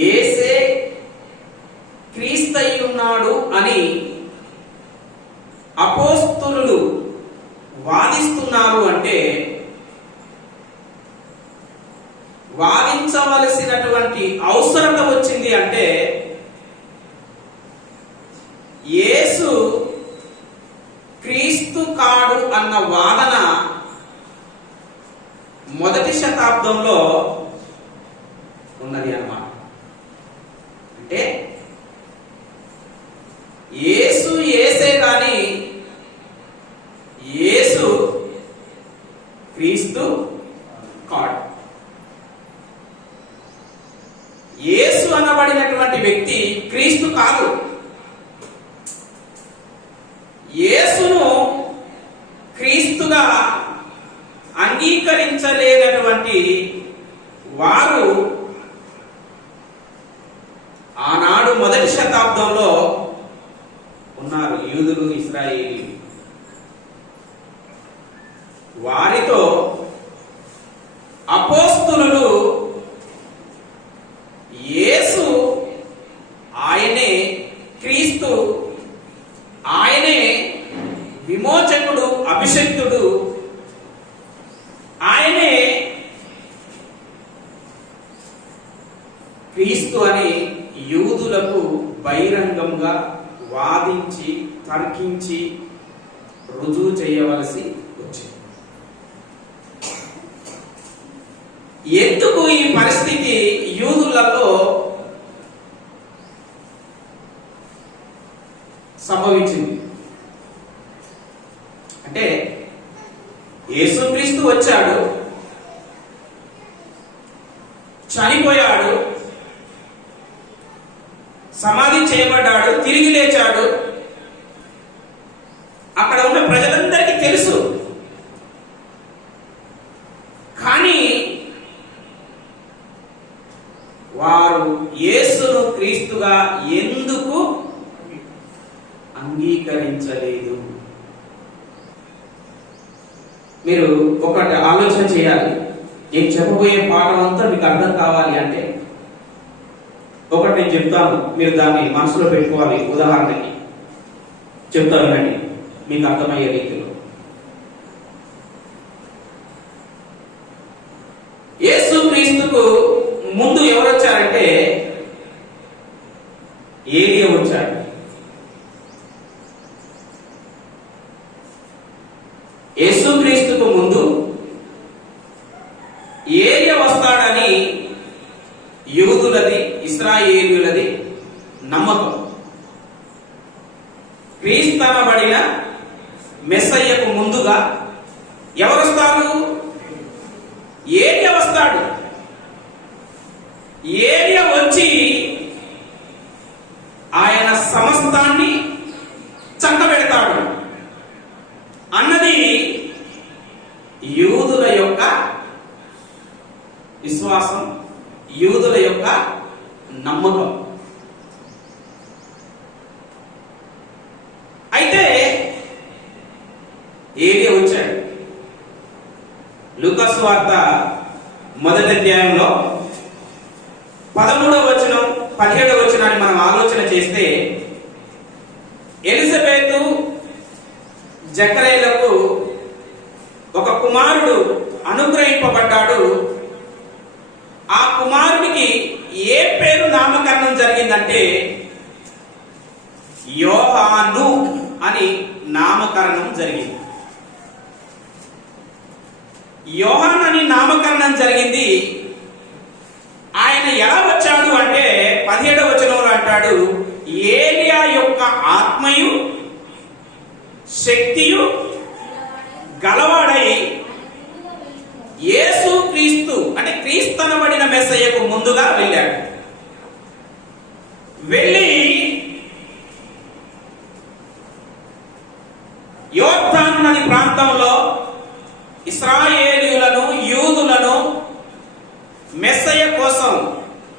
యేసే క్రీస్తయి ఉన్నాడు అని అపోస్తలులు వాదిస్తున్నారు అంటే వాదించవలసినటువంటి అవసరత వచ్చింది అంటే యేసు క్రీస్తు కాడు అన్న వాదన మొదటి శతాబ్దంలో ఉన్నది అన్నమాట. అంటే యేసు యేసే కానీ యేసు క్రీస్తు కాడు. యేసు అనబడినటువంటి వ్యక్తి క్రీస్తు కాదు. యేసును క్రీస్తుగా అంగీకరించలేనటువంటి వారు ఆనాడు మొదటి శతాబ్దంలో ఉన్నారు, యూదులు, ఇశ్రాయేలీయులు. వారితో అపోస్తలులు యేసు ఆయనే క్రీస్తు, ఆయనే విమోచకుడు, అభిషిక్తుడు, ఆయనే క్రీస్తు అని యూదులకు బహిరంగంగా వాదించి తర్కించి రుజువు చేయవలసి వచ్చింది. ఎందుకు ఈ పరిస్థితి యూదులలో సంభవించింది అంటే యేసుక్రీస్తు వచ్చాడు, చనిపోయాడు, సమాధి చేయబడ్డాడు, తిరిగి లేచాడు. అక్కడ ఉన్న ప్రజలందరికీ తెలుసు. కానీ వారు యేసును క్రీస్తుగా ఎందుకు అంగీకరించలేదు? మీరు ఒకటి ఆలోచన చేయాలి. నేను చెప్పబోయే పాఠం అంతా మీకు అర్థం కావాలి అంటే ఒకటి నేను చెప్తాను, మీరు దాన్ని మనసులో పెట్టుకోవాలి. ఉదాహరణకి చెప్తాను, వినండి, మీకు అర్థమయ్యే రీతిలో. యేసు క్రీస్తుకు ముందు ఎవరు వచ్చారంటే ఏలియా వచ్చాడు. యేసుక్రీస్తుకు ముందు ఏలియా వస్తాడని యూదులది, ఇశ్రాయేలీయులది నమ్మకం. క్రీస్తనబడిన మెస్సయ్యకు ముందుగా ఎవరు వస్తారు? ఏలియా వస్తాడు. ఏలియా వచ్చి ఆయన సమస్తాన్ని చక్కబెడతాడు అన్నది యూదుల యొక్క విశ్వాసం, యూదుల యొక్క నమ్మకం. అయితే ఏలియా వచ్చాడు. లూకా సువార్త మొదటి అధ్యాయంలో 13వ వచనం 17వ వచనాన్ని మనం ఆలోచన చేస్తే, ఎలిజబెతు జకరియలకు ఒక కుమారుడు అనుగ్రహింపబడ్డాడు. ఆ కుమారుడికి ఏ పేరు నామకరణం జరిగిందంటే యోహాను అని నామకరణం జరిగింది. యోహాను అని నామకరణం జరిగింది. ఆయన ఎలా వచ్చాడు అంటే 17వ వచనంలో అంటాడు, ఏలియా యొక్క ఆత్మయు శక్తియు గలవాడై యేసు క్రీస్తు అంటే క్రీస్తనబడిన మెస్సయ్యకు ముందుగా వెళ్ళాడు. వెళ్ళి యోర్దాను నది ప్రాంతంలో ఇశ్రాయేలీయులను, యూదులను మెస్సయ్య కోసం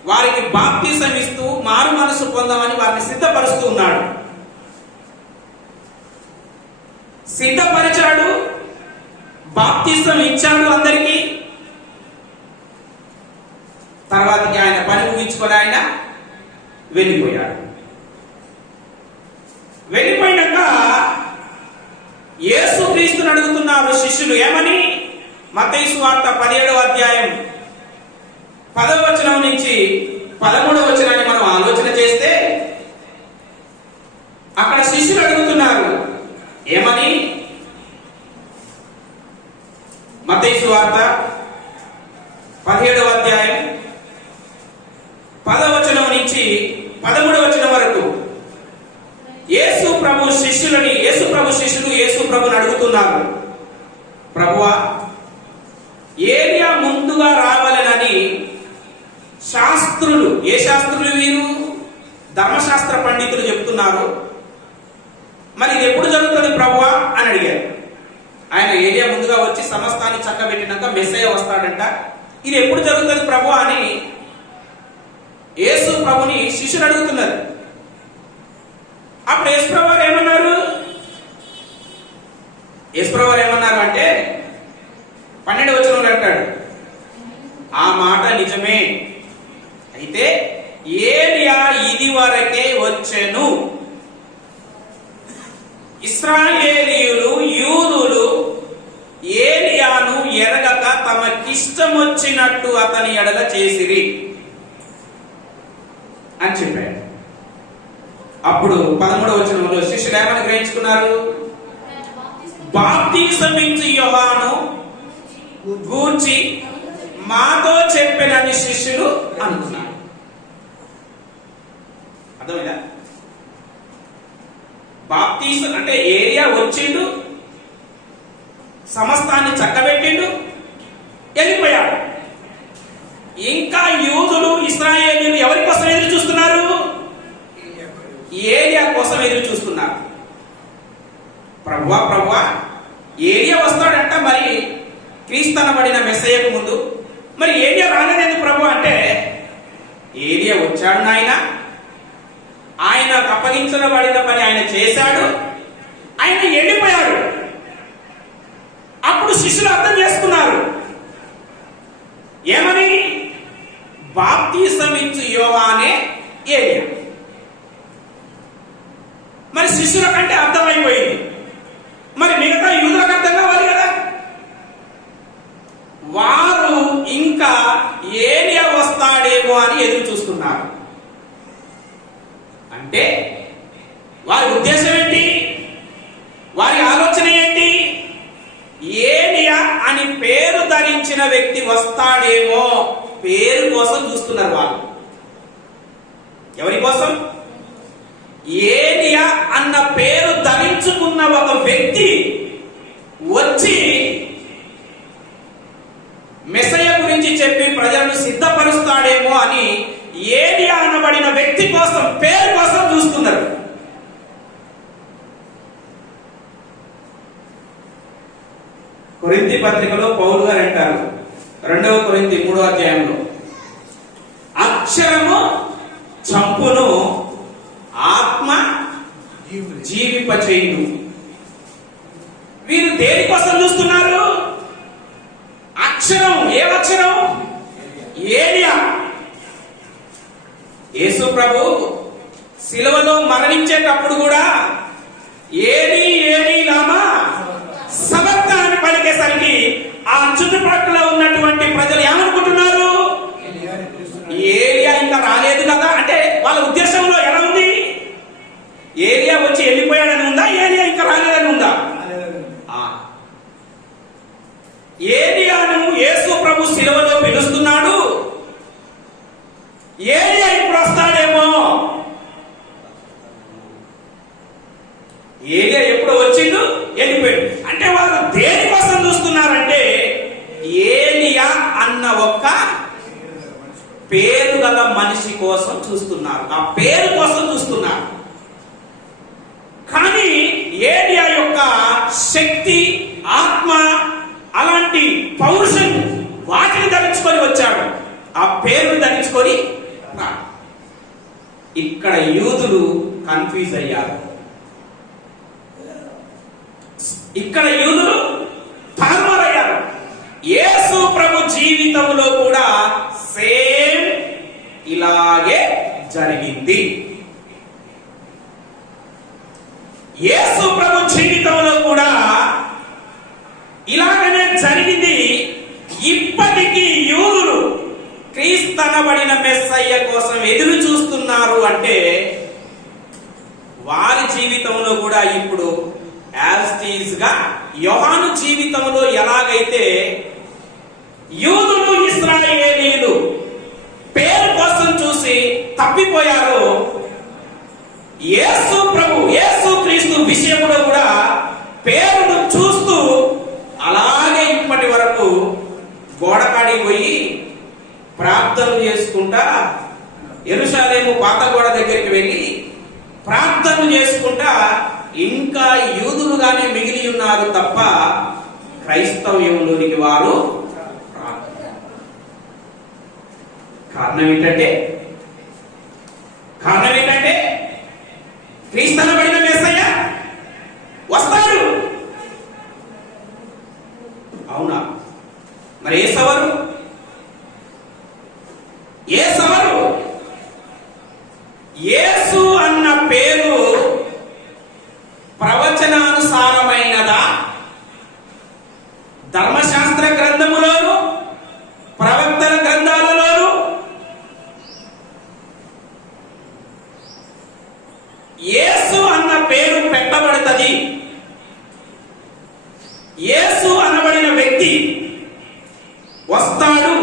వారికి బాప్తిసం ఇస్తూ మారు మనసు పొందమని వారిని సిద్ధపరుస్తూ ఉన్నాడు. సిద్ధపరిచాడు, బాప్తిసం ఇచ్చాడు అందరికీ. తర్వాతకి ఆయన పని ముగించి తగ్గించుకొని ఆయన వెళ్ళిపోయాడు. వెళ్ళిపోయినాక యేసుక్రీస్తుని అడుగుతున్నారు శిష్యులు ఏమని? మత్తయి సువార్త 17వ అధ్యాయం 10వ వచనం నుంచి 13వ వచనాన్ని మనం ఆలోచన చేస్తే అక్కడ శిష్యులు అడుగుతున్నారు ఏమని? మత్తయి సువార్త 17వ అధ్యాయం 10వ వచనం నుంచి 13వ వచనం వరకు యేసు ప్రభు శిష్యులు యేసు ప్రభుని అడుగుతున్నారు, ప్రభువా, ఏలియా ముందుగా రావాలనని శాస్త్రులు, ఏ శాస్త్రులు వీరు? ధర్మశాస్త్ర పండితులు చెప్తున్నారు. మరి ఇది ఎప్పుడు జరుగుతుంది ప్రభువా అని అడిగారు. ఆయన ఏలియా ముందుగా వచ్చి సమస్తాన్ని చక్కబెట్టినాక మెస్సయ్య వస్తాడంట, ఇది ఎప్పుడు జరుగుతుంది ప్రభువా అని యేసు ప్రభుని శిష్యులు అడుగుతున్నారు. అప్పుడు యేసుప్రభు ఏమన్నారు? యేసుప్రభు ఏమన్నారు అంటే 12వ వచనంలో అంటాడు, ఆ మాట నిజమే, అయితే ఏలియా ఇది వరకే వచ్చెను. ఇశ్రాయేలీయులు యూదులు ఏలియాను ఎరగక తమకిష్టం వచ్చినట్టు అతని ఎడల చేసిరి అని చెప్పాడు. అప్పుడు 13వ వచనంలో శిష్యులు ఏమని గ్రహించుకున్నారు? బాప్తిసమిచ్చు యోహాను గూర్చి మాతో చెప్పినని శిష్యులు అనుకున్నారు. అర్థమైందా? బాప్తిసం అంటే ఏలియా వచ్చిండు, సమస్తాన్ని చక్కబెట్టిండు, వెళ్ళిపోయాడు. ఇంకా యూదులు ఇశ్రాయేలీయులు ఎవరి కోసం ఎదురు చూస్తున్నారు? ఏలియా కోసం ఎదురు చూస్తున్నారు. ప్రభువా ఏలియా వస్తాడంట, మరి క్రీస్తనబడిన మెస్సయ్యకు ముందు. మరి ఏలియా రాలేదేంది ప్రభు అంటే, ఏలియా వచ్చాడు నాయన, ఆయనకు అప్పగించబడిన పని ఆయన చేశాడు, ఆయన వెళ్ళిపోయాడు. అప్పుడు శిష్యులు అర్థం చేసుకున్నారు ఏమని? బాప్తిసమిచ్చు యోహానే ఏలియా. మరి శిష్యుల కంటే అర్థమైపోయింది, మరి మిగతా యూదులకు అర్థం కావాలి కదా. వారు ఇంకా ఏలియా వస్తాడేమో అని ఎదురు చూస్తున్నారు. అంటే వారి ఉద్దేశం ఏంటి? వారి ఆలోచన ఏంటి? ఏలియా అని పేరు ధరించిన వ్యక్తి వస్తాడేమో, పేరు కోసం చూస్తున్నారు వాళ్ళు. ఎవరి కోసం? ఏలియా అన్న పేరు ధరించుకున్న ఒక వ్యక్తి వచ్చి మెస్సయ్య గురించి చెప్పి ప్రజలను సిద్ధపరుస్తాడేమో అని ఏలియా అనబడిన వ్యక్తి కోసం, పేరు కోసం చూస్తున్నారు. కొరింథీ పత్రికలో పౌలు గారు అంటారు 2వ కొరింథీ 3వ అధ్యాయంలో, అక్షరము చంపును, ఆత్మ జీవింపచేయును. వీరు దేనికోసం చూస్తున్నారు? అక్షరం. ఏ అక్షరం? ఏలియా. యేసు ప్రభు శిలువలో మరణించేటప్పుడు కూడా ఏలీ ఏలీ లామా సబక్తా అని పలికేసరికి ఆ చుట్టుపక్కల ఉన్నటువంటి ప్రజలు ఏమనుకుంటున్నారు? ఏలియా ఇంకా రాలేదు కదా అంటే వాళ్ళ ఉద్దేశంలో ఎలా ఉంది? ఏలియా వచ్చి వెళ్ళిపోయాడని ఉందా? ఏలియా ఇంకా రాలేదని ఉందా? ఏలియాను యేసు ప్రభు శిలువలో పిలుస్తున్నాడు, ఏలియా ఇప్పుడు వస్తాడేమో. ఏలియా ఎప్పుడు వచ్చిండు, వెళ్ళిపోయాడు. అంటే వారు దేనికోసం చూస్తున్నారంటే ఏలియా అన్న ఒక్క పేరు గల మనిషి కోసం చూస్తున్నారు, ఆ పేరు కోసం చూస్తున్నారు. కానీ ఏలియా యొక్క శక్తి, ఆత్మ, అలాంటి పౌరుషం వాటిని ధరించుకొని వచ్చాడు, ఆ పేరును ధరించుకొని. ఇక్కడ యూదులు కన్ఫ్యూజ్ అయ్యారు, ఇక్కడ యూదులు తారుమారయ్యారు. యేసు ప్రభు జీవితంలో కూడా సేమ్ ఇలాగే జరిగింది. యేసు ప్రభు జీవితంలో కూడా ఇలాగనే జరిగింది. ఇప్పటికీ యూదులు క్రీస్తనబడిన మెస్సయ్య కోసం ఎదురు చూస్తున్నారు. అంటే వారి జీవితంలో కూడా ఇప్పుడు యాజ్ టీజ్ గా యోహాను జీవితంలో ఎలాగైతే యూదులు ఇశ్రాయేలీయులు పేరు కోసం చూసి తప్పిపోయారో, యేసు ప్రభు యేసు క్రీస్తు విషయంలో కూడా పేరును చూస్తూ అలాగే ఇప్పటి వరకు గోడకాడికి పోయి ప్రార్థనలు చేసుకుంటా, యెరూషలేము పాత గోడ దగ్గరికి వెళ్ళి ప్రార్థనలు చేసుకుంటా ఇంకా యూదులుగానే మిగిలి ఉన్నారు తప్ప క్రైస్తవ్యంలోనికి వారు. కారణం ఏంటంటే క్రీస్తనబడిన మెస్సయ్య వస్తాడు. అవునా? మరి ఏ సవరు యేసు అన్న పేరు ప్రవచనానుసారమైనదా? ధర్మశాస్త్ర గ్రంథములోను ప్రవక్తల గ్రంథాలలోను యేసు అన్న పేరు పెట్టబడుతుంది. యేసు అనబడిన వ్యక్తి వస్తాడు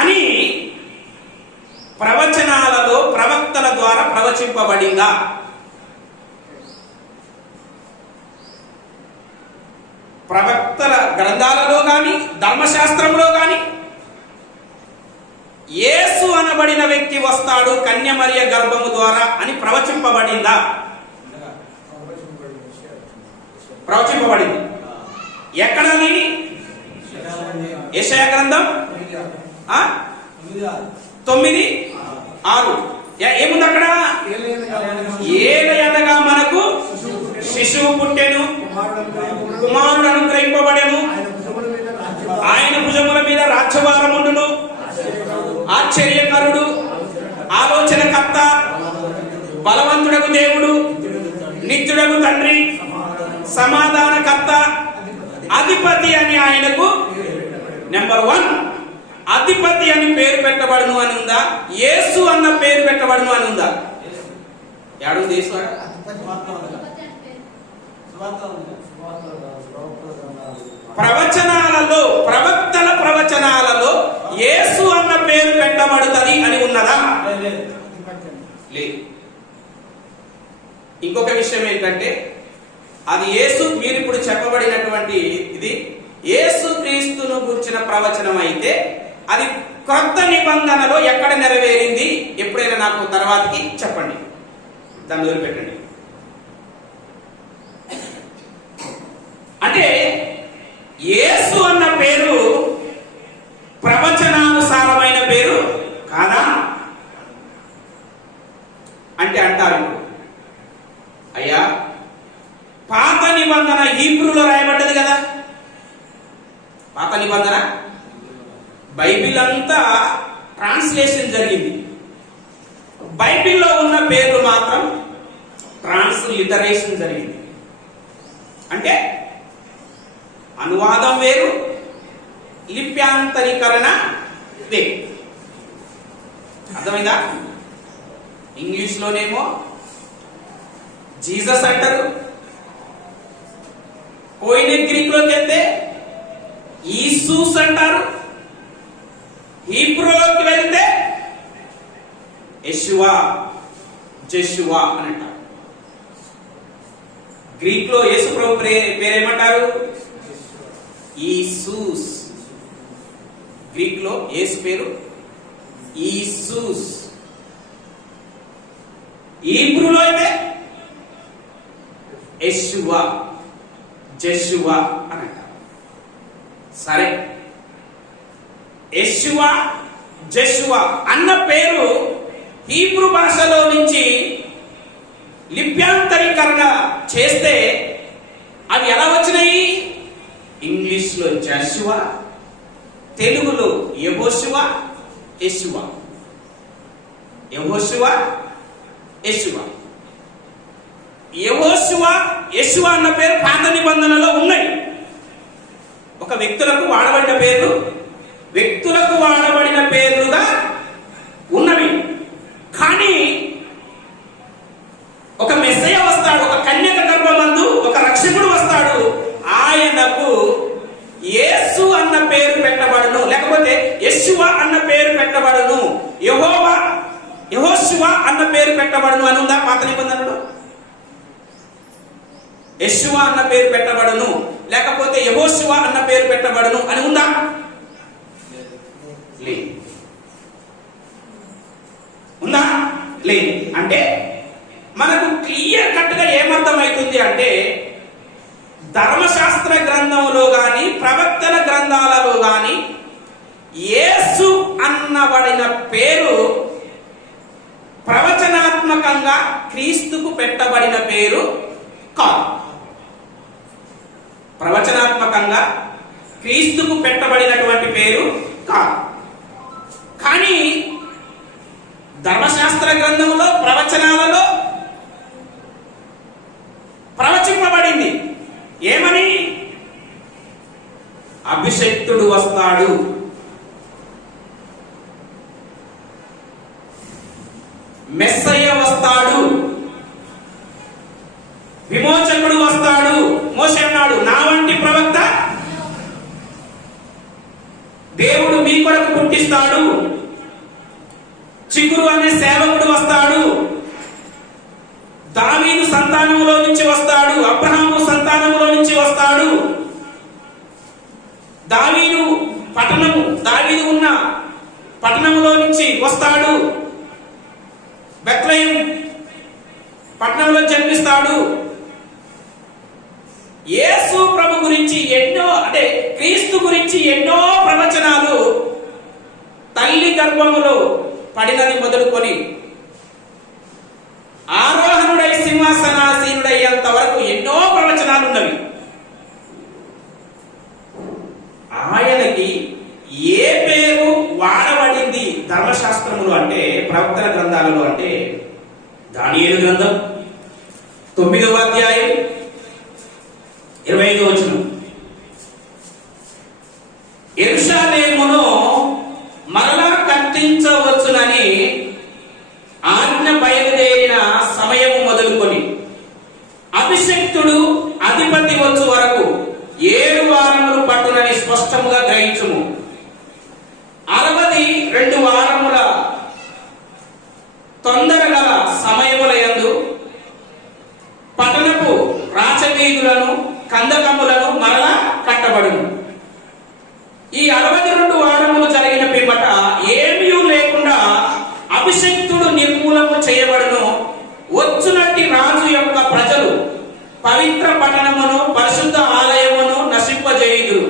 అని ప్రవచనాలలో ప్రవక్తల ద్వారా ప్రవచింపబడిందా? ప్రవక్తల గ్రంథాలలో గాని ధర్మశాస్త్రంలో గాని యేసు అనబడిన వ్యక్తి వస్తాడు కన్యమరియ గర్భము ద్వారా అని ప్రవచింపబడిందా? ప్రవచింపబడింది. ఎక్కడని? యెషయా గ్రంథం 9:6 ఏముంది అక్కడ? ఏలయనగా మనకు శిశువు పుట్టెను, కుమారుడు అనుగ్రహింపబడెను, ఆయన భుజముల మీద రాజ్యభారముండును, ఆశ్చర్యకరుడు, ఆలోచనకర్త, బలవంతుడకు దేవుడు, నిత్యుడకు తండ్రి, సమాధానకర్త, అధిపతి అని ఆయనకు నెంబర్ 1 అధిపతి అని పేరు పెట్టబడును అని ఉందా? యేసు అన్న పేరు పెట్టబడును అని ఉందా? ఏడుంది యేసు? ప్రవచనాలలో ప్రవక్తల ప్రవచనాలలో యేసు అన్న పేరు పెట్టబడుతుంది అని ఉన్నదా? లేదు. ఇంకొక విషయం ఏంటంటే అది యేసు మీరు ఇప్పుడు చెప్పబడినటువంటి ఇది యేసు క్రీస్తును గురించిన ప్రవచనం అయితే అది క్రొత్త నిబంధనలో ఎక్కడ నెరవేరింది? ఎప్పుడైనా నాకు తర్వాతకి చెప్పండి, దాన్ని వదిలిపెట్టండి. అంటే యేసు అన్న పేరు ప్రవచనానుసారమైన పేరు కాదా అంటే అంటారు. అయ్యా, పాత నిబంధన హీబ్రూలో రాయబడ్డది కదా. పాత నిబంధన బైబిల్ అంతా ట్రాన్స్లేషన్ జరిగింది. బైబిల్లో ఉన్న పేర్లు మాత్రం ట్రాన్స్లిటరేషన్ జరిగింది. అంటే అనువాదం వేరు, లిప్యాంతరీకరణ వేరు. అర్థమైందా? ఇంగ్లీష్ లోనేమో జీసస్ అంటారు, కోయినే గ్రీక్ లోకి వెళ్తే ఈసూస్ అంటారు, హీబ్రూలోకి వెళ్తే యెషువా, జెషువా అని అంటారు. గ్రీక్ లో యేసు ప్రభు పేరేమంటారు? ఈసూస్. గ్రీక్ లో యేసు పేరు ఈసూస్. హీబ్రూలో అయితే యెషువా, జెషువా అని అంటారు. సరే, యెషువా, జెషువా అన్న పేరు హీబ్రూ భాషలో నుంచి లిప్యాంతరీకరణ చేస్తే అవి ఎలా వచ్చినాయి? ఇంగ్లీష్ లో జాషువా, తెలుగులో యెహోషువ, యెషువా. యెహోషువ, యెషువ. యెహోషువ, యెషువ అన్న పేరు పాత నిబంధనలో ఉన్నాయి. ఒక వ్యక్తులకు వాడబడిన పేర్లు, వ్యక్తులకు వాడబడిన పేర్లుగా ఉన్నవి. కానీ ఒక మెస్సయ్య వస్తాడు, ఒక కన్యక గర్భమందు ఒక రక్షకుడు వస్తాడు. ఆయనకు యేసు అన్న పేరు పెట్టబడును, లేకపోతే యెషువ అన్న పేరు పెట్టబడును, యెహోషువ అన్న పేరు పెట్టబడును అని ఉందా పాత నిబంధనలో? యెషువ అన్న పేరు పెట్టబడును, లేకపోతే యెహోషువ అన్న పేరు పెట్టబడును అని ఉందా? లేదు. ఉందా? లేదు. అంటే మనకు క్లియర్ కట్ గా ఏమర్థమవుతుంది అంటే, ధర్మశాస్త్ర గ్రంథంలో గాని ప్రవక్తల గ్రంథాలలో గాని యేసు అన్నబడిన పేరు ప్రవచనాత్మకంగా క్రీస్తుకు పెట్టబడిన పేరు కాదు. ప్రవచనాత్మకంగా క్రీస్తుకు పెట్టబడినటువంటి పేరు కాదు. కానీ ధర్మశాస్త్ర గ్రంథంలో ప్రవచనాలలో ప్రవచింపబడింది. ఏమని? అభిషక్తుడు వస్తాడు, మెస్సయ్య వస్తాడు, విమోచకుడు వస్తాడు. మోషే అన్నాడు, నా వంటి ప్రవక్త దేవుడు మీ కొరకు పుట్టిస్తాడు, చిగురు అనే సేవకుడు వస్తాడు, దావీదు సంతానంలో నుంచి వస్తాడు, అబ్రహాము సంతానంలో నుంచి వస్తాడు, దావీదు ఉన్న పట్టణంలో నుంచి వస్తాడు, బెత్లెహేం పట్టణంలో జన్మిస్తాడు. యేసు ప్రభు గురించి ఎన్నో, అంటే క్రీస్తు గురించి ఎన్నో ప్రవచనాలు తల్లి గర్భములో పడినది మొదలుకొని ఆరోహణుడై సింహాసనాసీనుడయ్యేంత వరకు ఎన్నో ప్రవచనాలు ఉన్నవి. ఆయనకి ఏ పేరు వాడబడింది ధర్మశాస్త్రములు అంటే, ప్రవక్తల గ్రంథాలలో అంటే, దానియేలు గ్రంథం 9వ అధ్యాయం 25వ వచనం, యెరూషలేమును మరలా కట్టించవచ్చునని ఆజ్ఞ బయలుదేరిన సమయము మొదలుకొని అభిషక్తుడు అధిపతి వచ్చు వరకు 7 వారములు పట్టునని స్పష్టముగా గ్రహించుము. 62 వారముల తొందర గల సమయముల యందు పట్టణపు రాచవీధులను కందకములను మరలా కట్టబడును. ఈ 62 వారములు జరిగిన పిమ్మట ఏమీ లేకుండా అభిషక్తుడు నిర్మూలము చేయబడును. వచ్చునట్టి రాజు యొక్క ప్రజలు పవిత్ర పట్టణమును పరిశుద్ధ ఆలయమును నశింపజేయుదురు.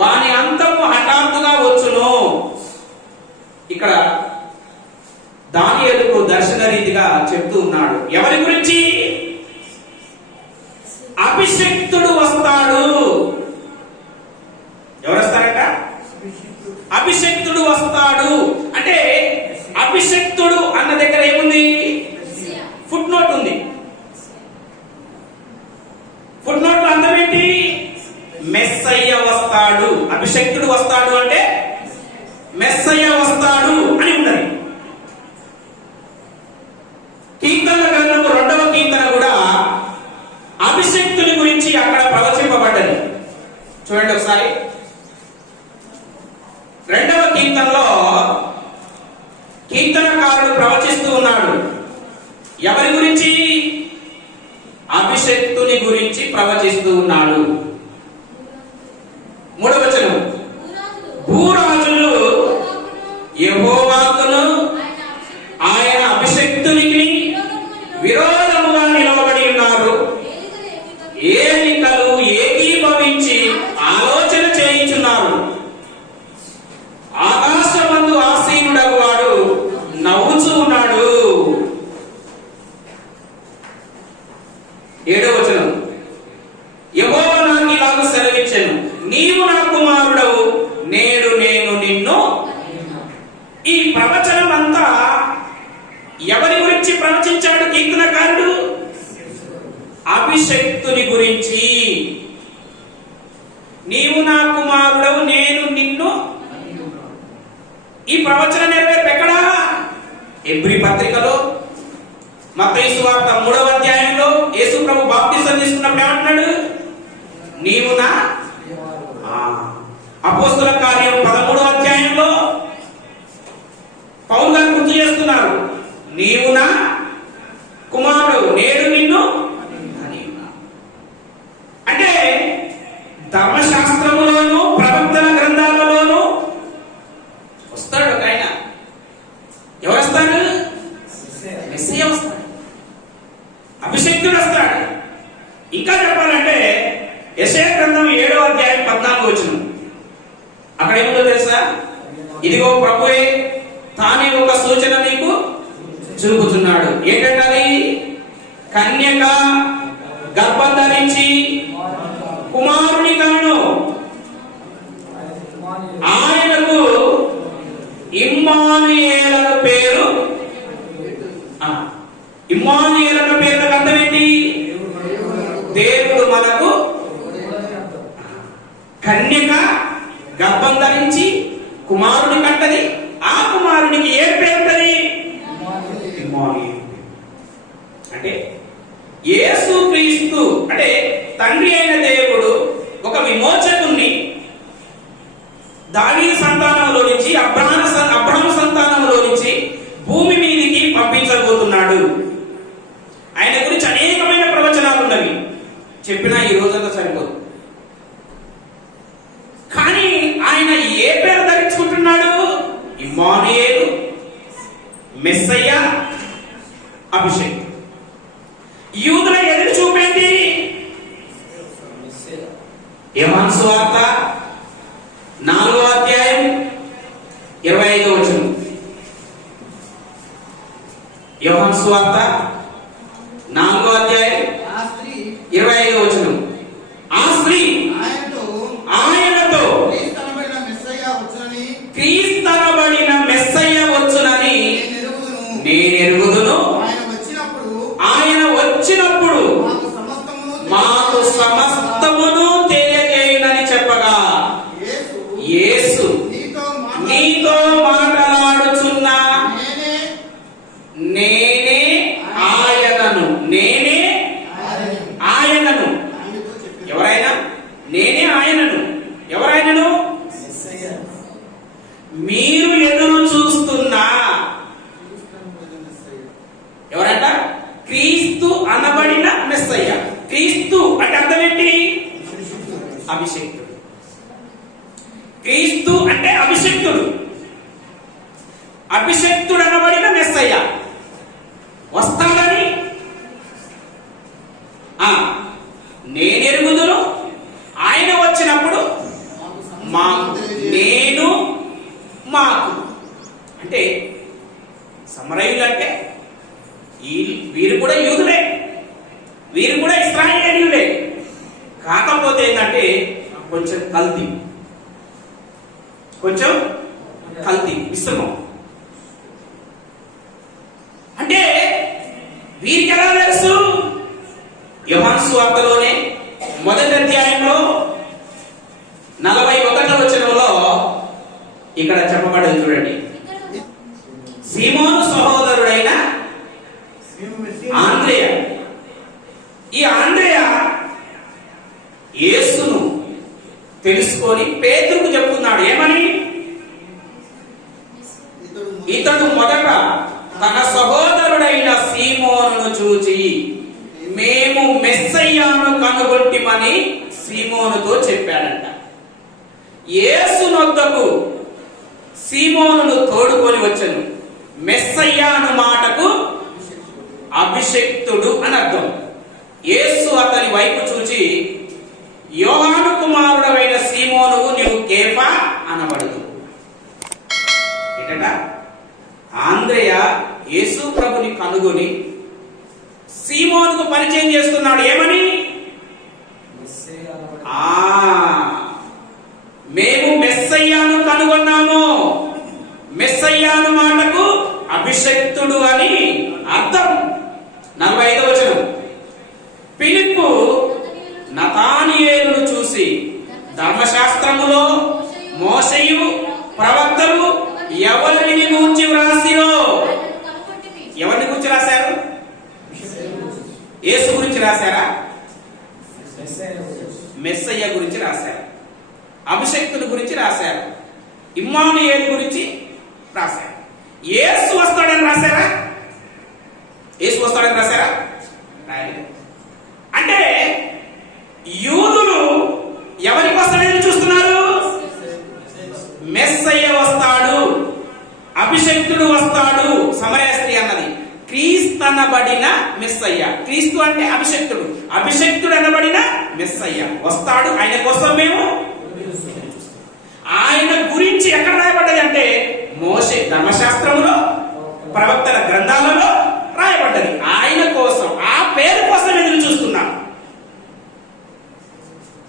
వాని అంతము హఠాత్తుగా వచ్చును. ఇక్కడ దానియేలుకు దర్శన రీతిగా చెప్తూ ఉన్నాడు. ఎవరి గురించి? అభిషక్తుడు వస్తాడు. ఎవరు వస్తారట? అభిషక్తుడు వస్తాడు. అంటే అభిషక్తుడు అన్న దగ్గర ఏముంది? ఫుట్ నోట్ ఉంది. ఫుట్ నోట్ లో అర్థం ఏంటి? మెస్సయ్య వస్తాడు. అభిషక్తుడు వస్తాడు అంటే మెస్సయ్య వస్తాడు అని ఉన్నది. కీర్తనల గ్రంథము 2వ కీర్తన కూడా అభిషక్తుని గురించి అక్కడ ప్రవచింపబడ్డది. చూడండి ఒకసారి. 2వ కీర్తనలో కీర్తనకారుడు ప్రవచిస్తూ ఉన్నాడు. ఎవరి గురించి? అభిషక్తుని గురించి ప్రవచిస్తూ ఉన్నాడు. 3వ వచనం, భూరాజులు యెహోవాకును ఆయన అభిషక్తునికి విరోధముగా నిలబడి ఉన్నారు. ఏలికలు ఏకీభవించి ఆలోచన చేయించున్నారు. ఆకాశమందు ఆసీనుడగు వాడు నవ్వుచూ ఉన్నాడు. 7వ వచనం, యెహోవా నాకు ఇలాగ సెలవిచ్చెను, నీవు నా కుమారుడవు, నేడు నేను నిన్ను. ఈ ప్రవచనం అంతా ఎవరి గురించి ప్రవచించాడు కీర్తనకారుడు? అభిషక్తుని గురించి. నీవు నా కుమారుడవు, నేను నిన్ను. ఈ ప్రవచన నెరవేర్పు ఎక్కడా? హెబ్రీ పత్రికలో, మత్తయి సువార్త 3వ అధ్యాయంలో యేసు ప్రభు బాప్తిసం తీసుకున్నప్పుడు ఏమంటున్నాడు? నీవు నా. అపోస్తల కార్యం 13వ అధ్యాయంలో పౌలు గారు గుర్తు చేస్తున్నారు, నీవు నా కుమారుడు, నేను నిన్ను. అంటే ధర్మశాస్త్రములోను ప్రవక్తల గ్రంథాలలోను వస్తాడు ఒక ఆయన. ఎవరు వస్తారు? మెస్సీయ వస్తాడు, అభిషేక్తుడు వస్తాడు. ఇంకా చెప్పాలంటే యెషయా గ్రంథం 7వ అధ్యాయం 14వ వచనం, అక్కడ ఏముందో తెలుసా? ఇదిగో ప్రభువే తానే ఒక సూచన మీకు చూపుతున్నాడు. ఏంటంటే కన్యక గర్భం ధరించి కుమారుని కనును, ఆయనకు ఇమ్మానుయేలు పేరు. ఇమ్మానుయేలు పేరు అర్థం ఏంటి? దేవుడు మనకు. కన్యక గర్భం ధరించి కుమారుని కంటది, ఆ కుమారునికి ఏ పేరుంటది? అంటే యేసుక్రీస్తు అంటే తండ్రి అయిన దేవుడు ఒక విమోచకుణ్ణి దావీదు సంతానంలో నుంచి, అబ్రహాము సంతానంలో నుంచి భూమి మీదికి పంపించబోతున్నాడు. ఆయన గురించి అనేకమైన ప్రవచనాలు ఉన్నవి, చెప్పినా ఈ రోజంతా సరిపోదు. కానీ ఆయన ఏ పేరు ధరించుకుంటున్నాడు? ఇమ్మానుయేలు, మెస్సయ్య, అభిషేక్. యూదుల ఎదురు చూపేంటి? యోహాను సువార్త 4వ అధ్యాయం 25వ వచనం. యోహాను సువార్త 4వ అధ్యాయం 25వ వచనం. ఆ స్త్రీ ఆయనతో క్రీస్తనబడిన మెస్సయ్య వచ్చునని నేనెరుగుదును, ఆయన వచ్చినప్పుడు మాకు సమస్తమును తెలియజేయునని చెప్పగా, యేసు నీతో మాట్లాడుచున్నా నేనే ఆయనను. నేనే ఆయనను. ఎవరైనా నేనే ఆయనను. ఎవరైనను? మీరు ఎదురు చూస్తున్నా ఎవరంట? క్రీస్తు అనబడిన మెస్సయ్య. క్రీస్తు అంటే అర్థం ఏంటి? అభిషేక్తుడు. క్రీస్తు అంటే అభిషేక్తుడు. అభిషేక్తుడు అనబడిన మెస్సయ్య వస్తాడని నేనెరుగుదును, ఆయన వచ్చినప్పుడు మాకు, నేను మాకు. అంటే సమరయులు అంటే వీరు కూడా యూదులే, వీరు కూడా ఇశ్రాయేలీయులే. కాకపోతే ఏంటంటే కొంచెం కల్తీ మిశ్రమం. అంటే వీరికి ఎలా తెలుసు? యోహాను సువార్తలోనే 1వ అధ్యాయంలో 41వ వచనంలో ఇక్కడ చెప్పబడింది చూడండి. సీమోను సహోదరుడైన ఆంద్రేయ, ఈ ఆంద్రేయ యేసును తెలుసుకొని పేతురుకు చెప్తున్నాడు. ఏమని? ఇతడు మొదట తన సహోదరుడైన సీమోనును చూచి మేము మెస్సయ్యను కనుగొంటిమని సీమోనుతో చెప్పాడంట. యేసు నొద్దకు సీమోనును తోడుకొని వచ్చెను. మెస్సయ్య అను మాటకు అభిషేక్తుడు అని అర్థం. యేసు అతని వైపు చూచి, యోహాను కుమారుడైన సీమోనుకు నీవు కేఫా అనబడదు. ఏంటంట? ఆంద్రేయ యేసు ప్రభుని కనుగొని సీమోనుకు పరిచయం చేస్తున్నాడు. ఏమని? మేము మెస్సయ్యను కనుగొన్నాము. మెస్సయ్యను మాటకు అభిషక్తుడు అని అర్థం. 45వ వచనం. ఫిలిప్పు నతానియేలును చూసి ధర్మశాస్త్రములో మోషేయు ప్రవక్తలు ఎవరిని గూర్చి వ్రాసిరో. ఎవరిని గురించి రాశారు? యేసు గురించి రాశారా? మెస్సయ్య గురించి రాశారు. అభిషక్తుని గురించి రాశారు. ఇమ్మానుయేలు గురించి రాశారు. యేసు వస్తాడని రాశారా? యేసు వస్తాడని రాశారా? అంటే యూదులు ఎవరి కోసం ఎదురు చూస్తున్నారు? మెస్సయ్య వస్తాడు, అభిషక్తుడు వస్తాడు. సమరయ స్త్రీ అన్నది క్రీస్తు అనబడిన మెస్సయ్య. క్రీస్తు అంటే అభిషక్తుడు, అభిషక్తుడు అనబడిన మెస్సయ్య వస్తాడు. ఆయన కోసం మేము ఆయన గురించి ఎక్కడ రాయబడ్డది అంటే మోషే ధర్మశాస్త్రములో ప్రవక్తల గ్రంథాలలో రాయబడ్డది. ఆయన కోసం, ఆ పేరు కోసం ఎదురు చూస్తున్నాం.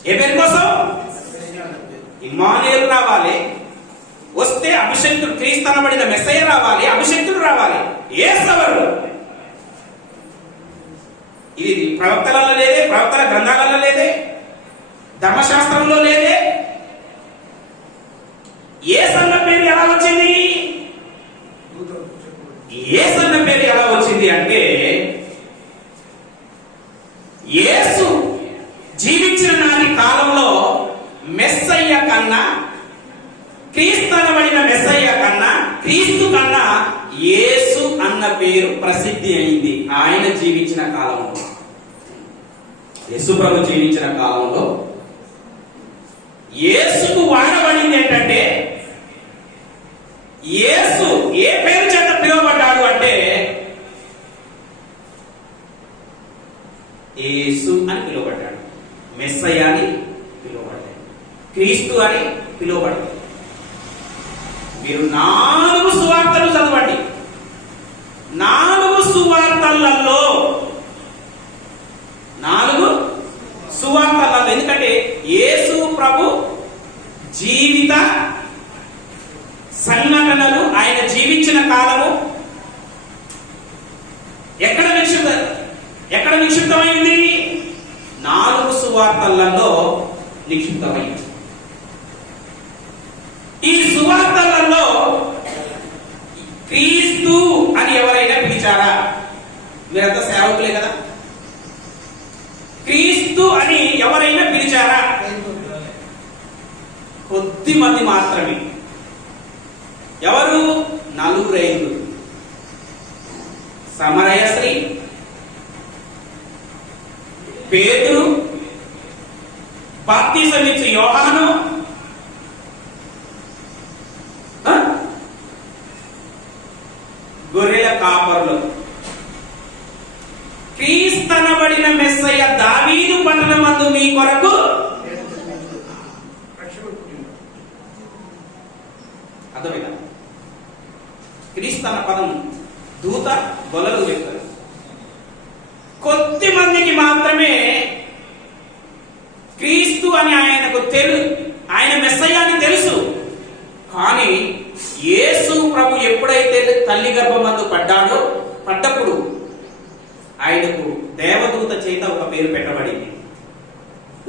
ఏ పేరు కోసం? ఇమ్మానుయేలు రావాలి, వస్తే అభిషక్తుడు క్రీస్తు అనబడిన మెస్సయ్య రావాలి, అభిషక్తుడు రావాలి. యేసు ఎవరు? ఇది ప్రవక్తలలో లేదే, ప్రవక్తల గ్రంథాలలో లేదే, ధర్మశాస్త్రంలో లేదే. యేసు అన్న పేరు ఎలా వచ్చింది? యేసు అన్న పేరు ఎలా వచ్చింది అంటే యేసు జీవించిన నాటి కాలంలో మెస్సయ్య కన్నా, క్రీస్తు అనబడిన మెస్సయ్య కన్నా, క్రీస్తు కన్నా యేసు అన్న పేరు ప్రసిద్ధి అయింది ఆయన జీవించిన కాలంలో. యేసు ప్రభు జీవించిన కాలంలో యేసుకు వాడబడింది ఏంటంటే, యేసు ఏ పేరు చేత పిలువబడ్డాడు అంటే యేసు అని పిలువబడ్డాడు, మెస్సయ్య అని పిలువబడ్డాడు, క్రీస్తు అని పిలువబడ్డాడు. మీరు 4 సువార్తలు చదవండి. 4 సువార్తలలో, 4 సువార్తలలో, ఎందుకంటే యేసు ప్రభు జీవిత సంఘటనలు, ఆయన జీవించిన కాలము ఎక్కడ నిక్షిప్తమైంది? 4 సువార్తలలో నిక్షిప్తమైంది. ఈ సువార్తలలో క్రీస్తు అని ఎవరైనా పిలిచారా? మీరంతా సేవకులే కదా. క్రీస్తు అని ఎవరైనా పిలిచారా? కొద్ది మంది మాత్రమే. ఎవరు? 4 సమరయ స్త్రీ, పేతురు, బాప్తిసం ఇచ్చే యోహాను, గొర్రెల కాపరులు. క్రీస్తనబడిన మెస్సయ్య దావీదు పట్టణమందు మీ కొరకు అర్థమైందా? క్రీస్తు అన్న పదం దూత గొల్లలు చెప్తారు. కొద్ది మందికి మాత్రమే క్రీస్తు అని ఆయనకు ఆయన మెస్సయ్య అని తెలుసు. కానీ యేసు ప్రభు ఎప్పుడైతే తల్లి గర్భమందు పడ్డప్పుడు ఆయనకు దేవదూత చేత ఒక పేరు పెట్టబడింది.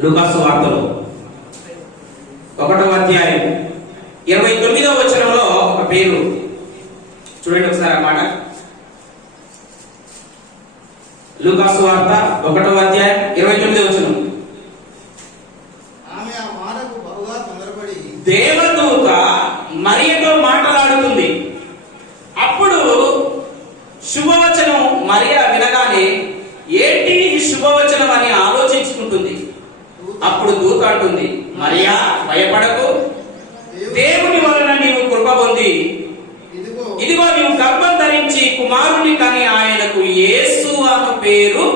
లూకాసు వార్తలో 1వ అధ్యాయం 29వ వచనంలో ఒక పేరు చూడండి ఒకసారి ఆ మాట. లూకాసు వార్త 1వ అధ్యాయం 29వ వచనం. దేవదూత మరియతో మాట్లాడుతుంది. అప్పుడు శుభవచనం మరియా వినగానే ఏంటి ఈ శుభవచనం అని ఆలోచించుకుంటుంది. అప్పుడు దూత అంటుంది, మరియా భయపడకు, దేవుని వలన నీవు కృప పొంది ఇదిగో నీవు గర్భం ధరించి కుమారుని కని ఆయనకు యేసు అన్న పేరు.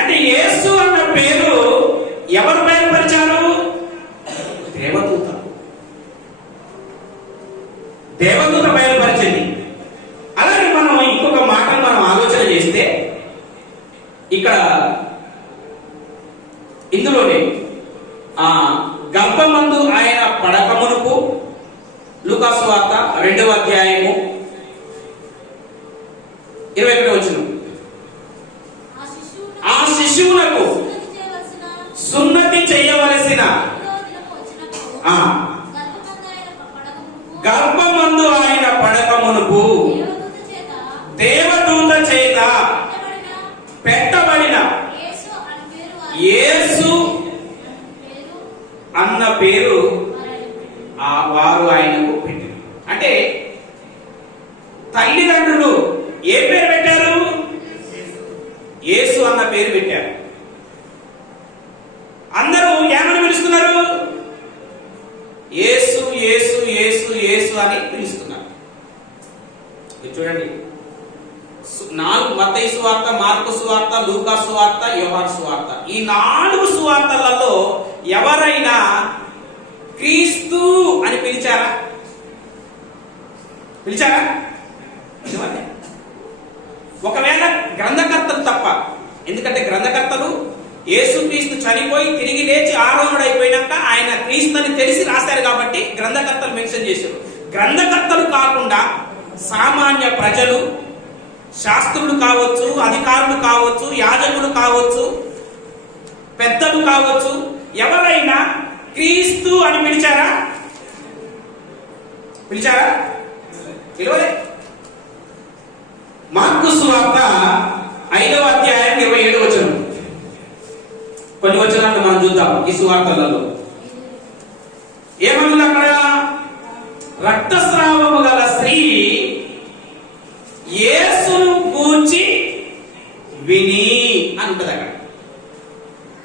అంటే యేసు అన్న పేరు ఎవరు బయలుపరిచారు? దేవదూత బయలుపరిచింది. అలాగే మనం ఇంకొక మాటను మనం ఆలోచన చేస్తే ఇక్కడ ఇందులోనే గర్భమందు ఆయన పడకమునుపు లూకాసు వార్త 2వ అధ్యాయము 21వ వచనం. ఆ శిశువునకు సున్నతి చేయవలసిన గర్భమందు ఆయన పడకమునుపు దేవదూత చేత పెట్టబడిన యేసు అన్న పేరు వారు ఆయనకు పెట్టారు. అంటే తల్లిదండ్రులు ఏ పేరు పెట్టారు? యేసు అన్న పేరు పెట్టారు. అందరూ ఏమని పిలుస్తున్నారు? యేసు యేసు యేసు యేసు అని పిలుస్తున్నారు. చూడండి, 4 మత్తయి సువార్త, మార్కు సువార్త, లూకా సువార్త, యోహాను సువార్త, ఈ 4 సువార్తలలో ఎవరైనా క్రీస్తు అని పిలిచారా? ఒకవేళ గ్రంథకర్తలు తప్ప. ఎందుకంటే గ్రంథకర్తలు యేసుక్రీస్తు చనిపోయి తిరిగి లేచి ఆరోహణుడైపోయినాక ఆయన క్రీస్తు అని తెలిసి రాశారు కాబట్టి గ్రంథకర్తలు మెన్షన్ చేశారు. గ్రంథకర్తలు కాకుండా సామాన్య ప్రజలు, శాస్త్రులు కావచ్చు, అధికారులు కావచ్చు, యాజకులు కావచ్చు, పెద్దలు కావచ్చు, ఎవరైనా క్రీస్తు అని పిలిచారా? పిలవలే. మార్కు సువార్త 5వ అధ్యాయం 27వ వచనం. కొన్ని వచనాలు మనం చూద్దాం ఈ సువార్తలలో. ఏమన్నా అక్కడ? రక్తస్రావము గల స్త్రీ యేసును గూర్చి విని అని ఉంటుంది అక్కడ.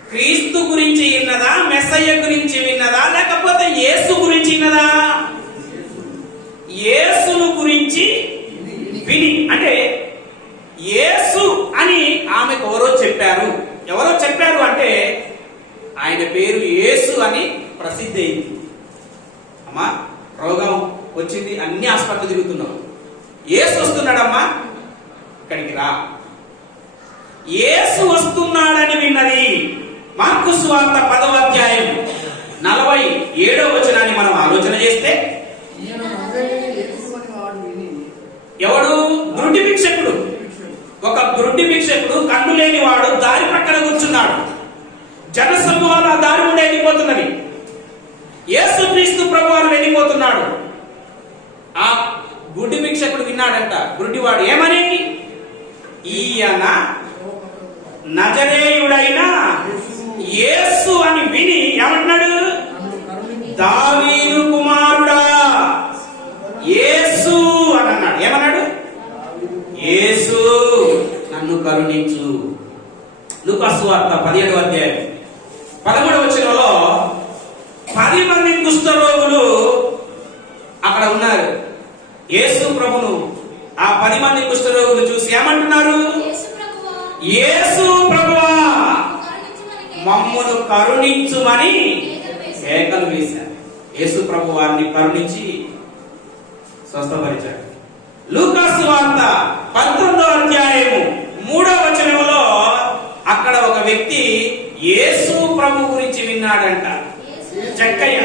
క్రీస్తు గురించి విన్నదా, మెస్సయ్య గురించి విన్నదా, లేకపోతే యేసు గురించి విన్నదా? యేసును గురించి విని. అంటే యేసు అని ఆమెకు ఎవరో చెప్పారు. ఎవరో చెప్పారు అంటే ఆయన పేరు యేసు అని ప్రసిద్ధి అయింది. అమ్మా, రోగం వచ్చింది, అన్ని హాస్పిటల్ తిరుగుతున్నాం, యేసు వస్తున్నాడమ్మా, ఇక్కడికి రా. యేసు వస్తున్నాడని విన్నది. మార్కు సువార్త 10వ అధ్యాయం 47వ వచనాన్ని మనం ఆలోచన చేస్తే, ఎవడు? గ్రుడ్డి భిక్షకుడు. ఒక గ్రుడ్డి భిక్షకుడు, కన్ను లేని వాడు దారి ప్రక్కన కూర్చున్నాడు. జన సమూహాలు ఆ దారి నుండి వెళ్ళిపోతున్నది. యేసుక్రీస్తు ప్రభువారు వెళ్ళిపోతున్నాడు. ఆ గుడ్డి భిక్షకుడు విన్నాడంట, గుడ్డివాడు. ఏమని? ఈయన నజరేయుడైన యేసు అని విని ఏమంటున్నాడు? దావీదు కుమారుడా యేసు అని అన్నాడు. ఏమన్నాడు? యేసు నన్ను కరుణించు. లూకాసు వార్త 17వ అధ్యాయం 13వ వచనంలో 10 మంది కుష్ఠరోగులు అక్కడ ఉన్నారు. యేసు ప్రభును ఆ 10 మంది కుష్ఠరోగులు చూసి ఏమంటున్నారు? యేసు ప్రభువా మమ్మును కరుణించుమని కేకలు వేశారు. యేసు ప్రభు వారిని కరుణించి స్వస్థపరిచాడు. లూకాసు వార్త 19వ అధ్యాయము 3వ వచనంలో అక్కడ ఒక వ్యక్తి యేసు ప్రభు గురించి విన్నాడంట. జక్కయ్య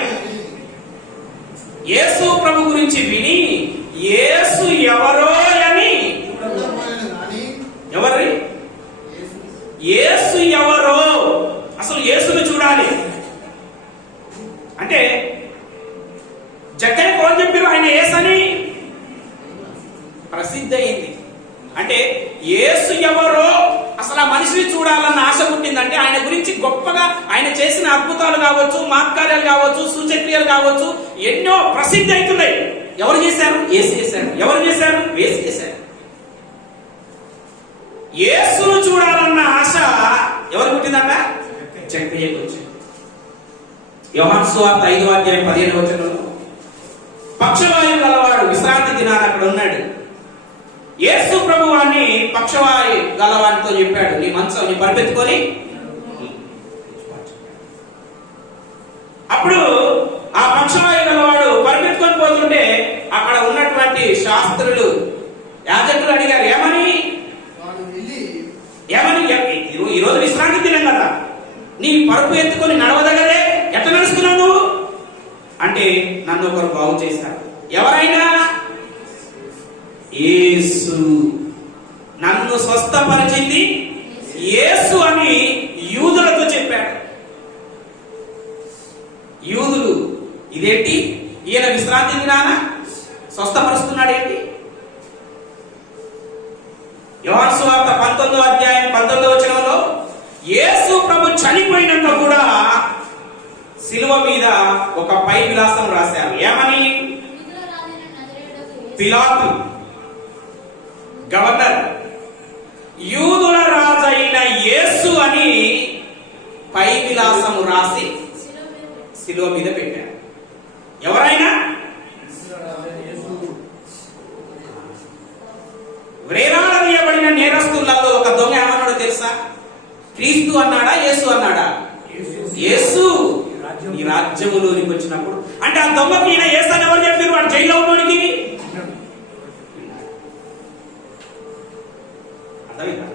యేసు ప్రభు గురించి విని యేసు ఎవరో అని, ఎవరి యేసు ఎవరో, అసలు యేసును చూడాలి అంటే జక్కయ్య కోని చెప్పారు ఆయన యేసని ప్రసిద్ధి అయింది. అంటే యేసు ఎవరో అసలు ఆ మనిషిని చూడాలన్న ఆశ పుట్టిందంటే ఆయన గురించి గొప్పగా ఆయన చేసిన అద్భుతాలు కావచ్చు, మహత్కార్యాలు కావచ్చు, సూచక్రియలు కావచ్చు, ఎన్నో ప్రసిద్ధి అవుతున్నాయి. ఎవరు చేశారు? యేసు చేశారు. ఎవరు చేశారు? యేసు చేశారు. యేసును చూడాలన్న ఆశ ఎవరు పుట్టిందంట? జక్కయ్యకు వచ్చింది. యోహాను సువార్త 5వ అధ్యాయం 15వ వచనంలో పక్షవాయువు గలవాడు విశ్రాంతి దినాన అక్కడ ఉన్నాడు. యేసు ప్రభు వారిని పక్షవాయు గలవానితో చెప్పాడు, నీ మంచం నీ పరిపెత్తుకొని. అప్పుడు ఆ పక్షవాయు గలవాడు పరిపెత్తుకొని పోతుంటే అక్కడ ఉన్నటువంటి శాస్త్రులు, యాజకులు అడిగారు, ఏమని? ఈరోజు విశ్రాంతి దినం కదా, నీ పరుపు ఎత్తుకొని నడవదగదే, ఎట్లా నడుస్తున్నావు నువ్వు అంటే, నన్ను ఒకరు బాగు చేశారు, ఎవరైనా యేసు. నన్ను స్వస్థపరిచింది యేసు అని యూదులతో చెప్పాడు. యూదులు ఇదేంటి, ఈయన విశ్రాంతి దినాన స్వస్థపరుస్తున్నాడు ఏంటి? యోహాను సువార్త 19వ అధ్యాయం 19వ వచనంలో యేసు ప్రభు చనిపోయినాక కూడా శిలువ మీద ఒక పై విలాసం రాశారు. ఏమని? పిలాతు గవర్నర్ యూదుల రాజైన యేసు అని పై విలాసం రాసి శిలువ మీద పెట్టారు. ఎవరైనా వేలాడదీయబడిన నేరస్తులలో ఒక దొంగ ఏమన్నాడో తెలుసా? క్రీస్తు అన్నాడా, యేసు అన్నాడా? యేసు. ఈ రాజ్యములోనికి వచ్చినప్పుడు అంటే ఆ దొంగకి ఈయన యేసు అని ఎవరు చెప్పారు? వాడు జైల్లో ఉన్నోడికి అర్థమైందా?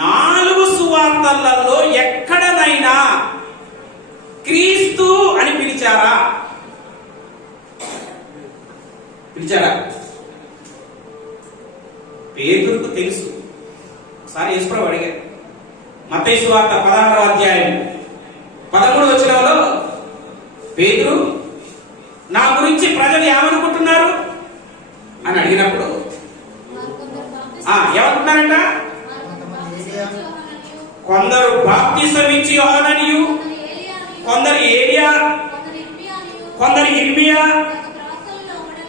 4 సువార్తలలో ఎక్కడనైనా క్రీస్తు అని పిలిచారా? పేతురుకు తెలుసు. ఒకసారి యేసుప్రభు అడిగారు. మత్తయి సువార్త 16వ అధ్యాయం 13వ వచనంలో పేతురు నా గురించి ప్రజలు ఏమనుకుంటున్నారు అని అడిగినప్పుడు ఏమంటున్నారంట? కొందరు బాప్తిసం ఇచ్చి యోహాననియు, కొందరు ఏలియా, కొందరు ఇర్మియా,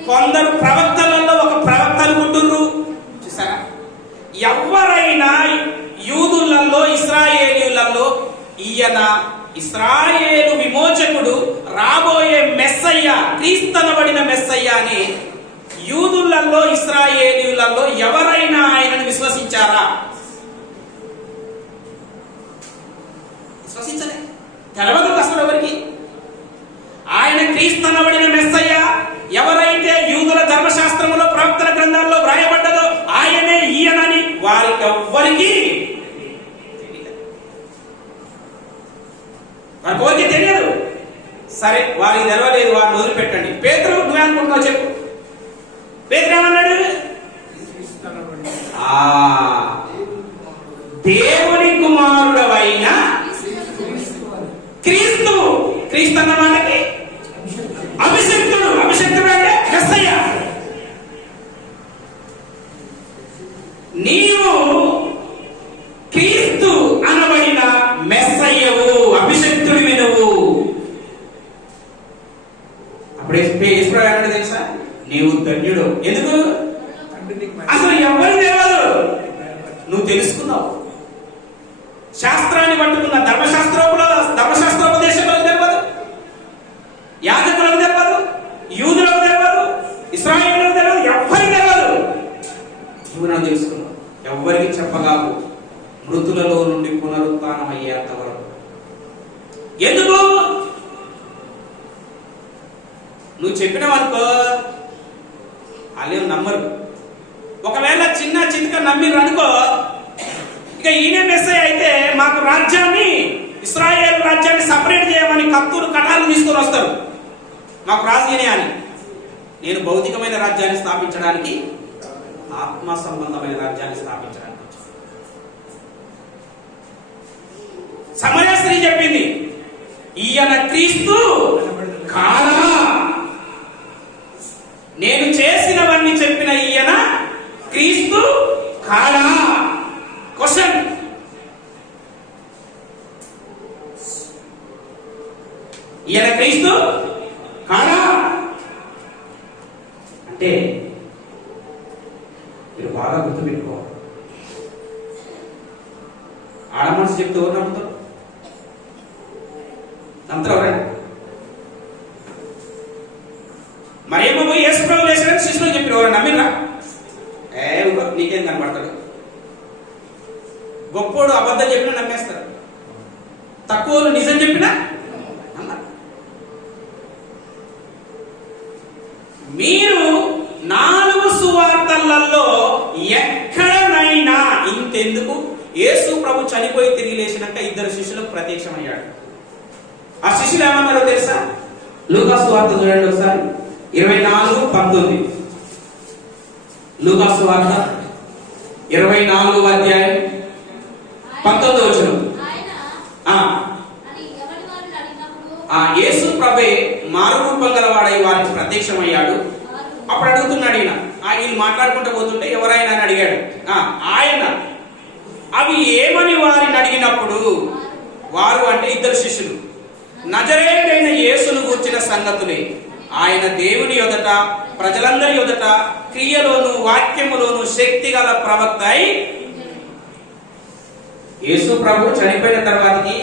కొందరు ప్రవక్తలలో ఒక ప్రవక్త అనుకుంటున్నారు. చూసారా? ఎవరైనా యూదులలో ఇశ్రాయేలీయులలో ఈయన ఇశ్రాయేలు విమోచకుడు, రాబోయే మెస్సయ్య, క్రీస్తనబడిన మెస్సయ్య అని యూదులలో ఇశ్రాయేలీయులలో ఎవరైనా ఆయనను విశ్వసించారా? విశ్వసించలే. తెలవదు అసలు ఎవరికి. ఆయన క్రీస్తనబడిన మెస్సయ్య ఎవరైతే యూదుల ధర్మశాస్త్రములో ప్రవక్తల గ్రంథాల్లో వ్రాయబడ్డదో ఆయనే ఈయనని వారికి ఎవ్వరికి వారికి తెలియదు. సరే, వారికి తెలవలేదు, వారిని వదిలిపెట్టండి. పేతురు నువ్వే అనుకుంటున్నావు చెప్పు. పేతురు ఏమన్నాడు? దేవుని కుమారుడవైన క్రీస్తు. క్రీస్తు అన్న వాళ్ళకి అభిషిక్తుడు. అభిషిక్తుడు అంటే మెస్సయ్య. నీవు క్రీస్తు అనబడిన మెస్సయ్యవు, అభిషిక్తుడివి నువ్వు. అప్పుడు ఏసుప్రభు తెలుసా? నీవు ధన్యుడు. ఎందుకు? అసలు ఎవరు తెలియదు, నువ్వు తెలుసుకున్నావు. శాస్త్రాన్ని పట్టుకున్న ధర్మశాస్త్రోపదేశకులకు తెలియదు, యాజకులకు తెలియదు, యూదులకు తెలియదు, ఇశ్రాయేలులకు తెలియదు, ఎవ్వరికి తెలియదు. నువ్వు నాకు తెలుసుకున్నావు. ఎవ్వరికి చెప్పగాకు, మృతులలో నుండి పునరుత్థానం అయ్యేంత వరకు. ఎందుకు? నువ్వు చెప్పినవనుకో వాళ్ళు నమ్మరు. ఒకవేళ చిన్న చితక నమ్మిరు అనుకో, ఇక ఈయన మెస్సయ్య అయితే మాకు రాజ్యాన్ని, ఇశ్రాయేలు రాజ్యాన్ని సపరేట్ చేయమని కత్తులు కటాలు తీసుకొని వస్తారు. మాకు రాజీనే అని. నేను భౌతికమైన రాజ్యాన్ని స్థాపించడానికి, ఆత్మ సంబంధమైన రాజ్యాన్ని స్థాపించడానికి. సమరయ స్త్రీ చెప్పింది, ఈయన క్రీస్తు కాదా? నేను చేసినవన్నీ చెప్పిన ఈయన క్రీస్తు కాదా? క్వశ్చన్. ఈయన క్రీస్తు కాదా అంటే మీరు బాగా గుర్తుపెట్టుకోవాలి. ఆడ మనసు చెప్తే ఎవరు నమ్ముతారు? నమ్ముతారు ఎవరైనా? మరేమో పోయి యేసుప్రభు చేసిన శిష్యులు చెప్పారు, ఎవరైనా నమ్మిరా? నీకేం కనపడతాడు? గొప్పోడు అబద్ధం చెప్పినా నమ్మేస్తారు, తక్కువలు నిజం చెప్పినా నమ్మరు. మీరు 4 సువార్తలలో ఎక్కడనైనా ఇంతెందుకు, యేసు ప్రభు చనిపోయి తిరిగి లేచినాక 2 శిష్యులకు ప్రత్యక్షమయ్యాడు. ఆ శిష్యులు ఏమన్నారో తెలుసా? లూకా సువార్త చూడండి ఒకసారి 24:19. లూకా సువార్త 24వ అధ్యాయం 19వ వచనం. యేసు ప్రభే మారు రూపం గలవాడై వారికి ప్రత్యక్షమయ్యాడు. అప్పుడు అడుగుతున్నాడు ఈయన, వీళ్ళు మాట్లాడుకుంటూ పోతుంటే ఎవరైనా అని అడిగాడు. ఆయన అవి ఏమని వారిని అడిగినప్పుడు వారు అంటే ఇద్దరు శిష్యులు నజరేయుడైన యేసును గూర్చిన సంగతులే ఆయన దేవుని యొదట ప్రజలందరి యొదట క్రియలోను వాక్యములోను శక్తి గల ప్రవక్త అయి. యేసు ప్రభు చనిపోయిన తర్వాతకి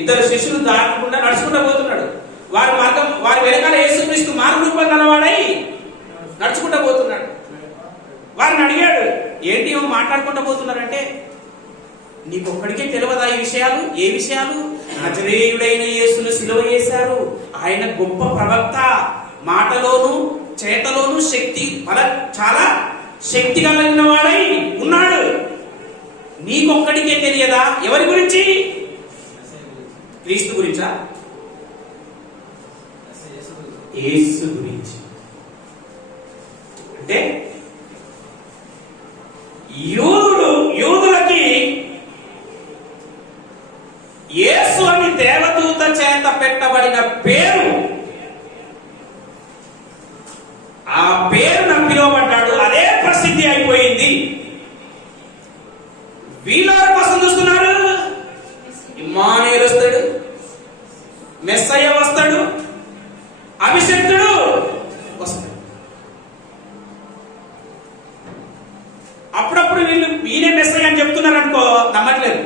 ఇద్దరు శిష్యులు దాటకుండా నడుచుకుంటూ పోతున్నాడు. వారి వెనకాల యేసుక్రీస్తు మారు రూపం గలవాడై నడుచుకుంటూ పోతున్నాడు. వారిని అడిగాడు, ఏంటి మాట్లాడుకుంటూ పోతున్నారంటే, నీకొక్కడికే తెలియదా ఈ విషయాలు? ఏ విషయాలు? నజరేయుడైన యేసును సిలువ చేశారు. ఆయన గొప్ప ప్రవక్త, మాటలోను చేతలోను చాలా శక్తి కలిగిన వాడై ఉన్నాడు. నీకొక్కడికే తెలియదా? ఎవరి గురించి? క్రీస్తు గురించా? యేసు గురించి. అంటే యూదులకి యేసు అని దేవదూత చేత పెట్టబడిన పేరు, ఆ పేరున పిలువబడ్డాడు. అదే ప్రసిద్ధి అయిపోయింది. వీళ్ళెవరి కోసం చూస్తున్నారు? ఇమ్మానుయేలు వస్తాడు, మెస్సయ్య వస్తాడు, అభిషక్తుడు వస్తాడు. అప్పుడప్పుడు వీళ్ళు ఈయన మెస్సయ్య అని చెప్తున్నారు అనుకో, నమ్మట్లేదు.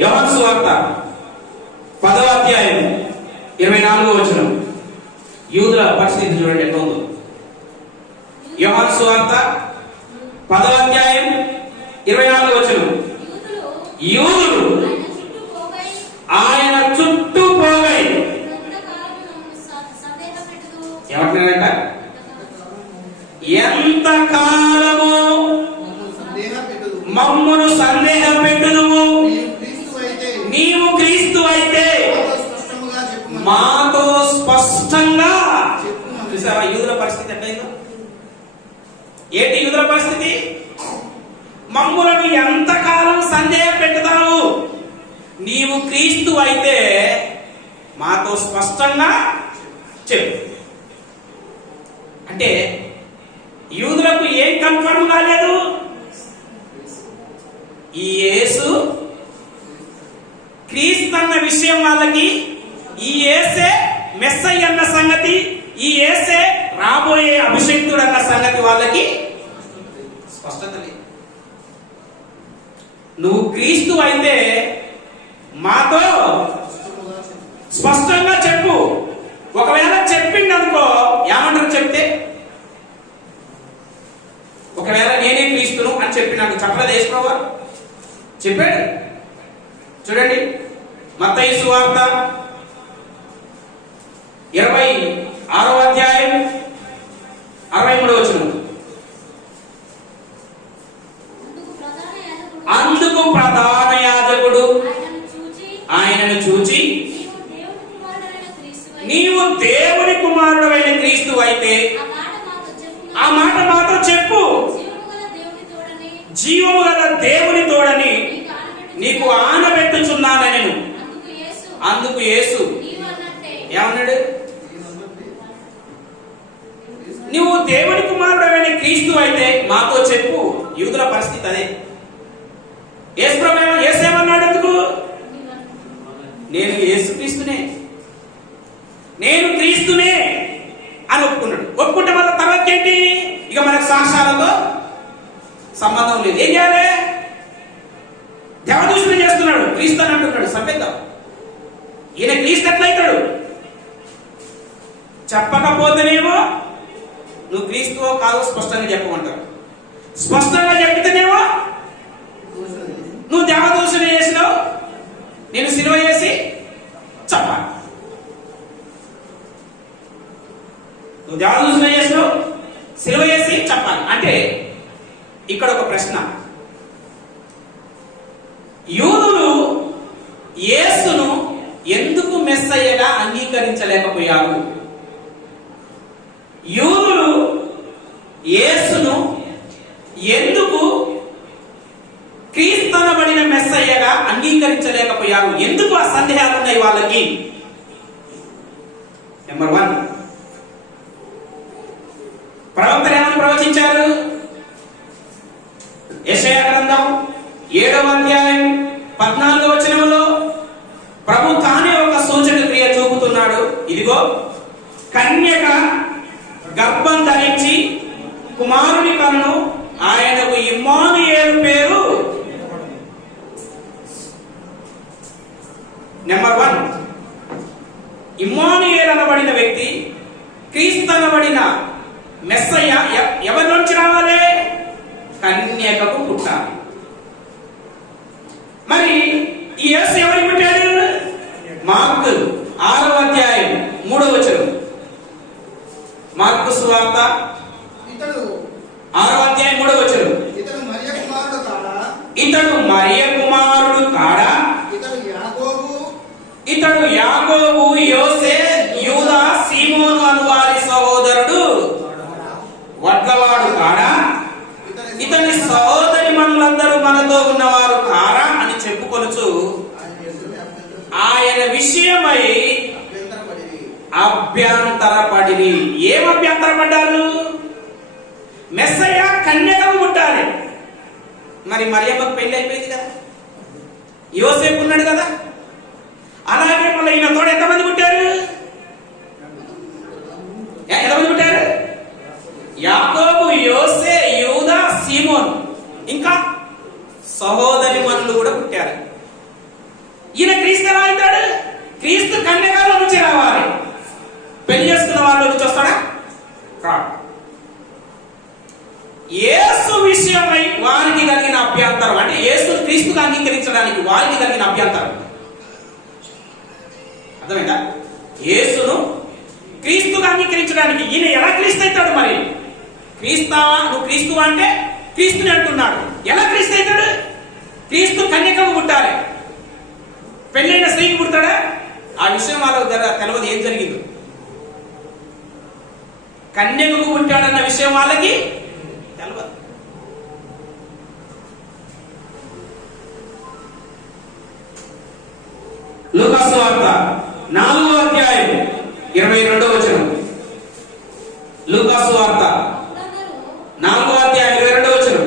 యోహాను సువార్త 10వ అధ్యాయం 24వ వచనం. యూదుల పరిస్థితి చూడండి ఎట్లా ఉందో. యోహాను సువార్త 10వ అధ్యాయం 24వ వచనం. యూదులు ఆయన చుట్టూ పోగై ఏమంటున్నారంట? ఎంత కాలము మమ్మును సందేహ పెట్టుదువు, నీవు క్రీస్తు అయితే మాతో స్పష్టంగా. చూసావా యూదుల పరిస్థితి ఎట్లయిందో? ఏంటి యూదుల పరిస్థితి? మమ్ములను ఎంతకాలం సందేహ పెట్టుతావు? నీవు క్రీస్తు అయితే మాతో స్పష్టంగా చెప్పు. అంటే యూదులకు ఏం కన్ఫర్మ్ కాలేదు? ఈ యేసు క్రీస్తు అన్న విషయం వాళ్ళకి, ఈ యేసే మెస్సయ్య అన్న సంగతి, ఈ యేసే రాబోయే అభిషక్తుడు అన్న సంగతి వాళ్ళకి స్పష్టత లేదు. నువ్వు క్రీస్తు అయితే మాతో స్పష్టంగా చెప్పు. ఒకవేళ చెప్పిందనుకో ఏమంటారు? చెప్తే ఒకవేళ నేనే క్రీస్తును అని చెప్పినాడు. చెప్పలేదు యేసుప్రభువు చెప్పాడు. చూడండి మత్తయి సువార్త 26వ అధ్యాయం 63వ వచనం. అందుకు ప్రధాన యాజకుడు ఆయనను చూచి, నీవు దేవుని కుమారుడైన క్రీస్తు అయితే ఆ మాట మాతో చెప్పు, జీవము గల దేవుని తోడని నీకు ఆనబెట్టుచున్నానని. అందుకు యేసు ఏమన్నాడు? నువ్వు దేవుని కుమారుడైన క్రీస్తు అయితే మాతో చెప్పు. యూదుల పరిస్థితి అదే. యేసేమన్నాడు? ఎందుకు? నేను యేసుక్రీస్తునే, నేను క్రీస్తునే అని ఒప్పుకున్నాడు. ఒప్పుకుంటే మళ్ళీ తర్వాత ఏంటి? ఇక మనకు సాక్ష్యాలతో సంబంధం లేదు. ఏం చేయాలి? దేవదూషణ చేస్తున్నాడు, క్రీస్తు అని అంటున్నాడు. సభ్యత. ఈయన క్రీస్తు ఎట్లయితాడు? చెప్పకపోతేనేమో నువ్వు క్రీస్తువో కాదో స్పష్టంగా చెప్పమంటారు. స్పష్టంగా చెప్తేనేమో నువ్వు దేవదూషణ చేసినావు, నేను సిలువ చేసి చెప్పాలి. నువ్వు దేవదూషణ చేసినావు, సిలువ చేసి చెప్పాలి. అంటే ఇక్కడ ఒక ప్రశ్న. యూదులు యేసును ఎందుకు మెస్సయ్య మెస్సయ్యగా అంగీకరించలేకపోయారు. యూదులు యేసును ఎందుకు క్రీస్తనబడిన మెస్సయ్యగా అంగీకరించలేకపోయారు? ఎందుకు ఆ సందేహాలు ఉన్నాయి వాళ్ళకి? నెంబర్ 1, ప్రవక్తలు ఏమని ప్రవచించారు? యెషయా గ్రంథం 7వ అధ్యాయం 14వ వచనంలో ప్రభు తానే ఒక సూచక క్రియ చూపుతున్నాడు. ఇదిగో, కన్యక గర్భం ధరించి కుమారుని కనును, ఆయనకు ఇమ్మానుయేలు పేరు. నెంబర్ 1, ఇమ్మానుయేలు అనబడిన వ్యక్తి, క్రీస్తు అనబడిన మెస్సయ్య ఎవరి నుంచి రావాలి? కన్యకకు పుట్టాలి. మరి ఈ యేసు ఎవరికి పుట్టాడు? మార్కు 6వ అధ్యాయం 3వ వచనం. మార్కు సువార్త 6వ అధ్యాయం 3వ వచనం. ఇతడు మరియ కుమారుడు కాడా? ఇతడు యాకోబు, యోసే, యూదా, సీమోను అను వారి సహోదరుడు వడ్లవాడు కాడా? ఇతని సహోదరి మనులందరూ మనతో ఉన్నవారు కారా అని చెప్పుకొనుచు ఆయన విషయమై అభ్యంతరపడిరి. ఏం అభ్యంతరపడ్డారు? మెస్సయ్య కన్యకకు పుట్టాలి. మరి మరియమ్మకు పెళ్లి అయిపోయింది కదా, యోసేపు ఉన్నాడు కదా. అలాగే మళ్ళీ ఈయన తోడు ఎంతమంది పుట్టారు? ఎంతమంది పుట్టారు? యాకోబు, యోసే, యూదా, సీమోన్, ఇంకా సహోదరి మనులు కూడా పుట్టారు. ఈయన క్రీస్తు ఎలా అవుతాడు? క్రీస్తు కన్యకల నుంచి రావాలి. పెళ్లి చేసుకున్న వాళ్ళ నుంచి వస్తాడా? రాడు. యేసు విషయమై వారికి కలిగిన అభ్యంతరం, అంటే యేసు క్రీస్తుగా అంగీకరించడానికి వారికి కలిగిన అభ్యంతరం అర్థమైందా? యేసును క్రీస్తుగా అంగీకరించడానికి ఈయన ఎలా క్రీస్తు అవుతాడు? మరి క్రీస్తావా, నువ్వు క్రీస్తువా అంటే క్రీస్తుని అంటున్నాడు. ఎలా క్రీస్తు అవుతాడు? క్రీస్తు కన్యకకు పుట్టాలి. పెళ్ళైన స్త్రీకి పుడతాడా? ఆ విషయం వాళ్ళకు తెలియదు. ఏం జరిగింది? కన్యకకు పుట్టాడన్న విషయం వాళ్ళకి తెలియదు. లూకా సువార్త 4వ అధ్యాయం 22వ వచనం. లూకా సువార్త 4వ అధ్యాయం 22వ వచనం.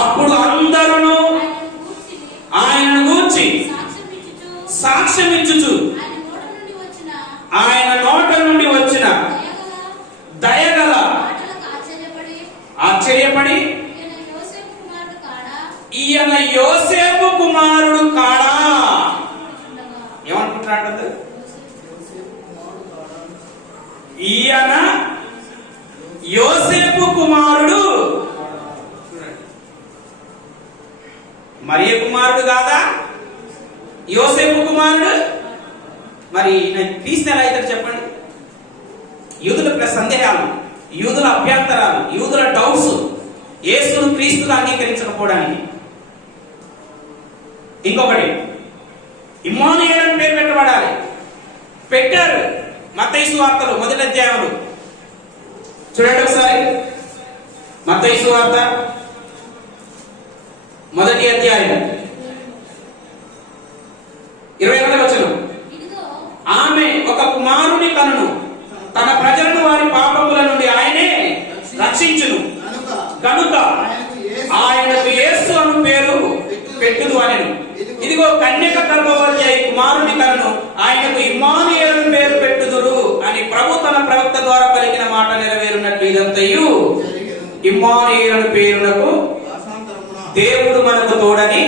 అప్పుడు అందరూ ఆయనను గూర్చి సాక్ష్యం ఇచ్చుచు ఆయన నోట నుండి వచ్చిన దయగల ఆశ్చర్యపడి ఈయన యోసేపు కుమారుడు కాడా? ఏమనుకుంటున్నాడు? ఈయన యోసేపు కుమారుడు, మరియ కుమారుడు కాదా? యోసేపు కుమారుడు. మరి క్రీస్తు ఎలా అవుతాడు చెప్పండి? యూదుల సందేహాలు, యూదుల అభ్యంతరాలు, యూదుల డౌట్స్ యేసును క్రీస్తుగా అంగీకరించకపోవడానికి. ఇంకొకటి, ఇమ్మానుయేలు అని పేరు పెట్టబడాలి. పెట్టారు. మత్తయి సువార్తలో 1వ అధ్యాయంలో చూడండి ఒకసారి. మత్తయి సువార్త 1వ అధ్యాయం 21వ వచనం. ఆమె ఒక కుమారుని కనును, తన ప్రజలను వారి పాపముల నుండి ఆయనే రక్షించును కనుక ఆయనకు యేసు అను పేరు పెట్టుదు అనెను. ఇదిగో, కన్యక గర్భవతి అయి కుమారుని కనును, ఆయనకు ఇమ్మానుయేలు పేరు పెట్టుదురు అని ప్రభు తన ప్రవక్త ద్వారా పలికిన మాట నెరవేరునట్లు ఇదంతయు ఇమ్మానుయేలు పేరునకు దేవుడు మనకు తోడని.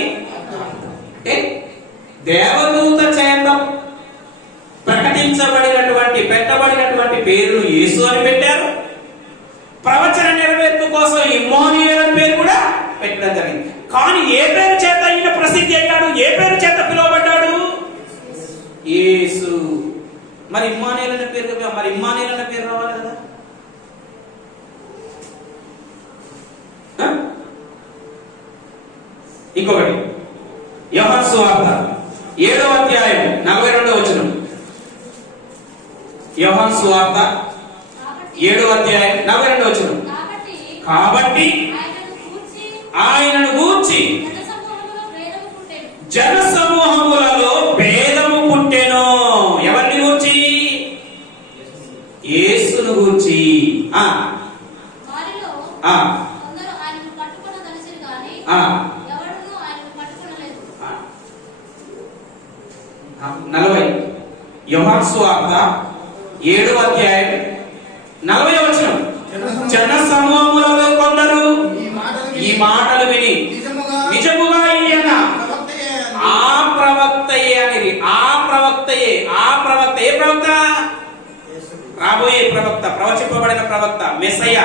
దేవదూత చేత పెట్టబడినటువంటి పేరును యేసు అని పెట్టారు. ప్రవచన నెరవేర్పు కోసం ఇమ్మానుయేలు అని పేరు కూడా పెట్టడం జరిగింది. కానీ ఏ పేరు చేత ఈయన ప్రసిద్ధి అయ్యాడు? ఏ పేరు చేత పిలువబడ్డాడు? యేసు. మరి ఇమ్మానుయేలు అనే పేరు రావాలి కదా. ఇంకొకటి, యోహాను సువార్త 7వ అధ్యాయం 42వ వచనం. యోహాను సువార్త 7వ అధ్యాయం 42వ వచనం. కాబట్టి ఆయనను గూర్చి జన సమూహములలో భేదము పుట్టెను. ఎవరిని గూర్చి? యేసును గూర్చి. యోహాను సువార్త 7వ అధ్యాయం 40వ వచనం. జన సమూహములలో కొందరు ఈ మాటలు విని నిజముగా ఈయన ఆ ప్రవక్తయే అనేది. ఆ ప్రవక్తయే ఏ ప్రవక్త? రాబోయే ప్రవక్త, ప్రవచింపబడిన ప్రవక్త, మెస్సయ్య,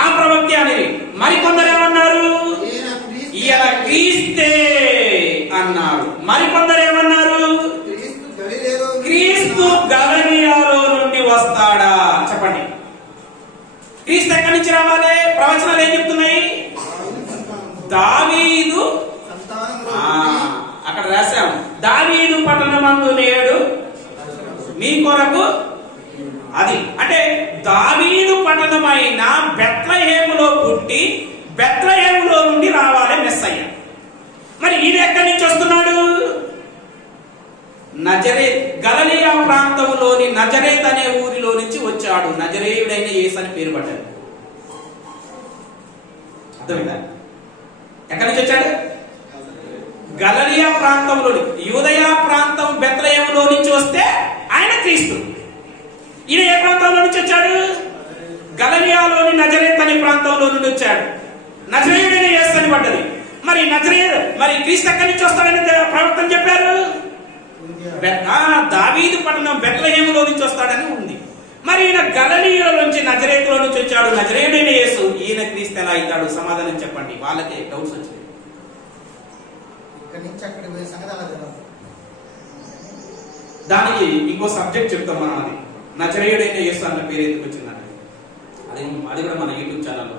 ఆ ప్రవక్త అనేది. మరికొందరు ఏమన్నారు? ఈయన క్రీస్తే అన్నారు. మరికొందరు ఏమన్నారు? క్రీస్తు గలిలయలో నుండి వస్తాడా? చెప్పండి. క్రీస్తు ఎక్కడి నుంచి రావాలి? ప్రవచనాలు ఏం చెప్తున్నాయి? దావీదు, అక్కడ రాశాం, దావీదు పట్టణమందు నేడు మీ కొరకు. అది అంటే దావీదు పట్టణమైన బెత్లెహేములో పుట్టి బెత్లెహేములో నుండి రావాలి మెస్సయ్య. మరి ఈయన ఎక్కడి నుంచి వస్తున్నాడు? నజరేత్, గలిలయ ప్రాంతంలోని నజరేత్ అనే ఊరిలో నుంచి వచ్చాడు. నజరేయుడైన యేసు అని పేరు పడ్డాడు. అర్థమైందా? ఎక్కడి నుంచి వచ్చాడు? గలిలయ ప్రాంతంలోని, యూదయ ప్రాంతం బెత్లెహేములో నుంచి వస్తే ఆయన క్రీస్తు. ఈయన ఏ ప్రాంతంలో నుంచి వచ్చాడు? గలిలయలోని నజరేత్ అనే ప్రాంతంలో నుండి వచ్చాడు. నజరేయుడైన యేసు అని పడ్డది. మరి క్రీస్తు ఎక్కడి నుంచి వస్తాడని ప్రవక్తలు చెప్పారు? దావీదు పట్టణం బెత్లెహేములో నుంచి వస్తాడని ఉంది. మరి ఈయన గలిలయలో నుంచి, నజరేతులో నుంచి వచ్చాడు. నజరేయుడైన యేసు. ఈయన క్రీస్తు ఎలా అవుతాడు? సమాధానం చెప్పండి. వాళ్ళకే డౌట్స్ వచ్చింది. దానికి ఇంకో సబ్జెక్ట్ చెప్తాం మనం. అది నజరేయుడైన యేసు అన్న పేరు ఎందుకు వచ్చిందంటే అది కూడా మన యూట్యూబ్ ఛానల్లో.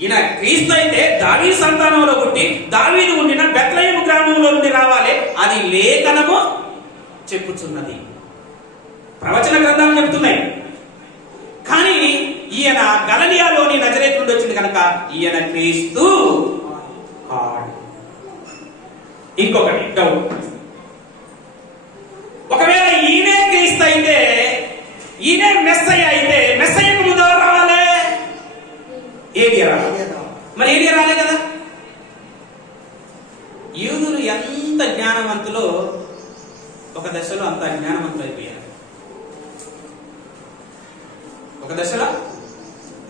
ఈయన క్రీస్తు అయితే దావీదు సంతానంలో పుట్టి దావీదు ఉండిన బెత్లెహేము గ్రామంలో నుండి రావాలి. అది లేఖనము చెప్పుచున్నది, ప్రవచన గ్రంథాలు చెప్తున్నాయి. కానీ ఈయన గలిలయలోని నజరేతు నుండి వచ్చింది కనుక ఈయన క్రీస్తు కాడు. ఇంకొకటి డౌట్, ఒకవేళ ఈయనే క్రీస్తు అయితే, ఈయనే మెస్సయ్య అయితే, మెస్సయ్యకు ముందు ఎవరు రావాలి? ఏలియా రావాలి. మరి ఏలియా రాలే కదా. యూదులు ఎంత జ్ఞానవంతులో ఒక దశలో అంత అజ్ఞానవంతులు అయిపోయారు. ఒక దశలో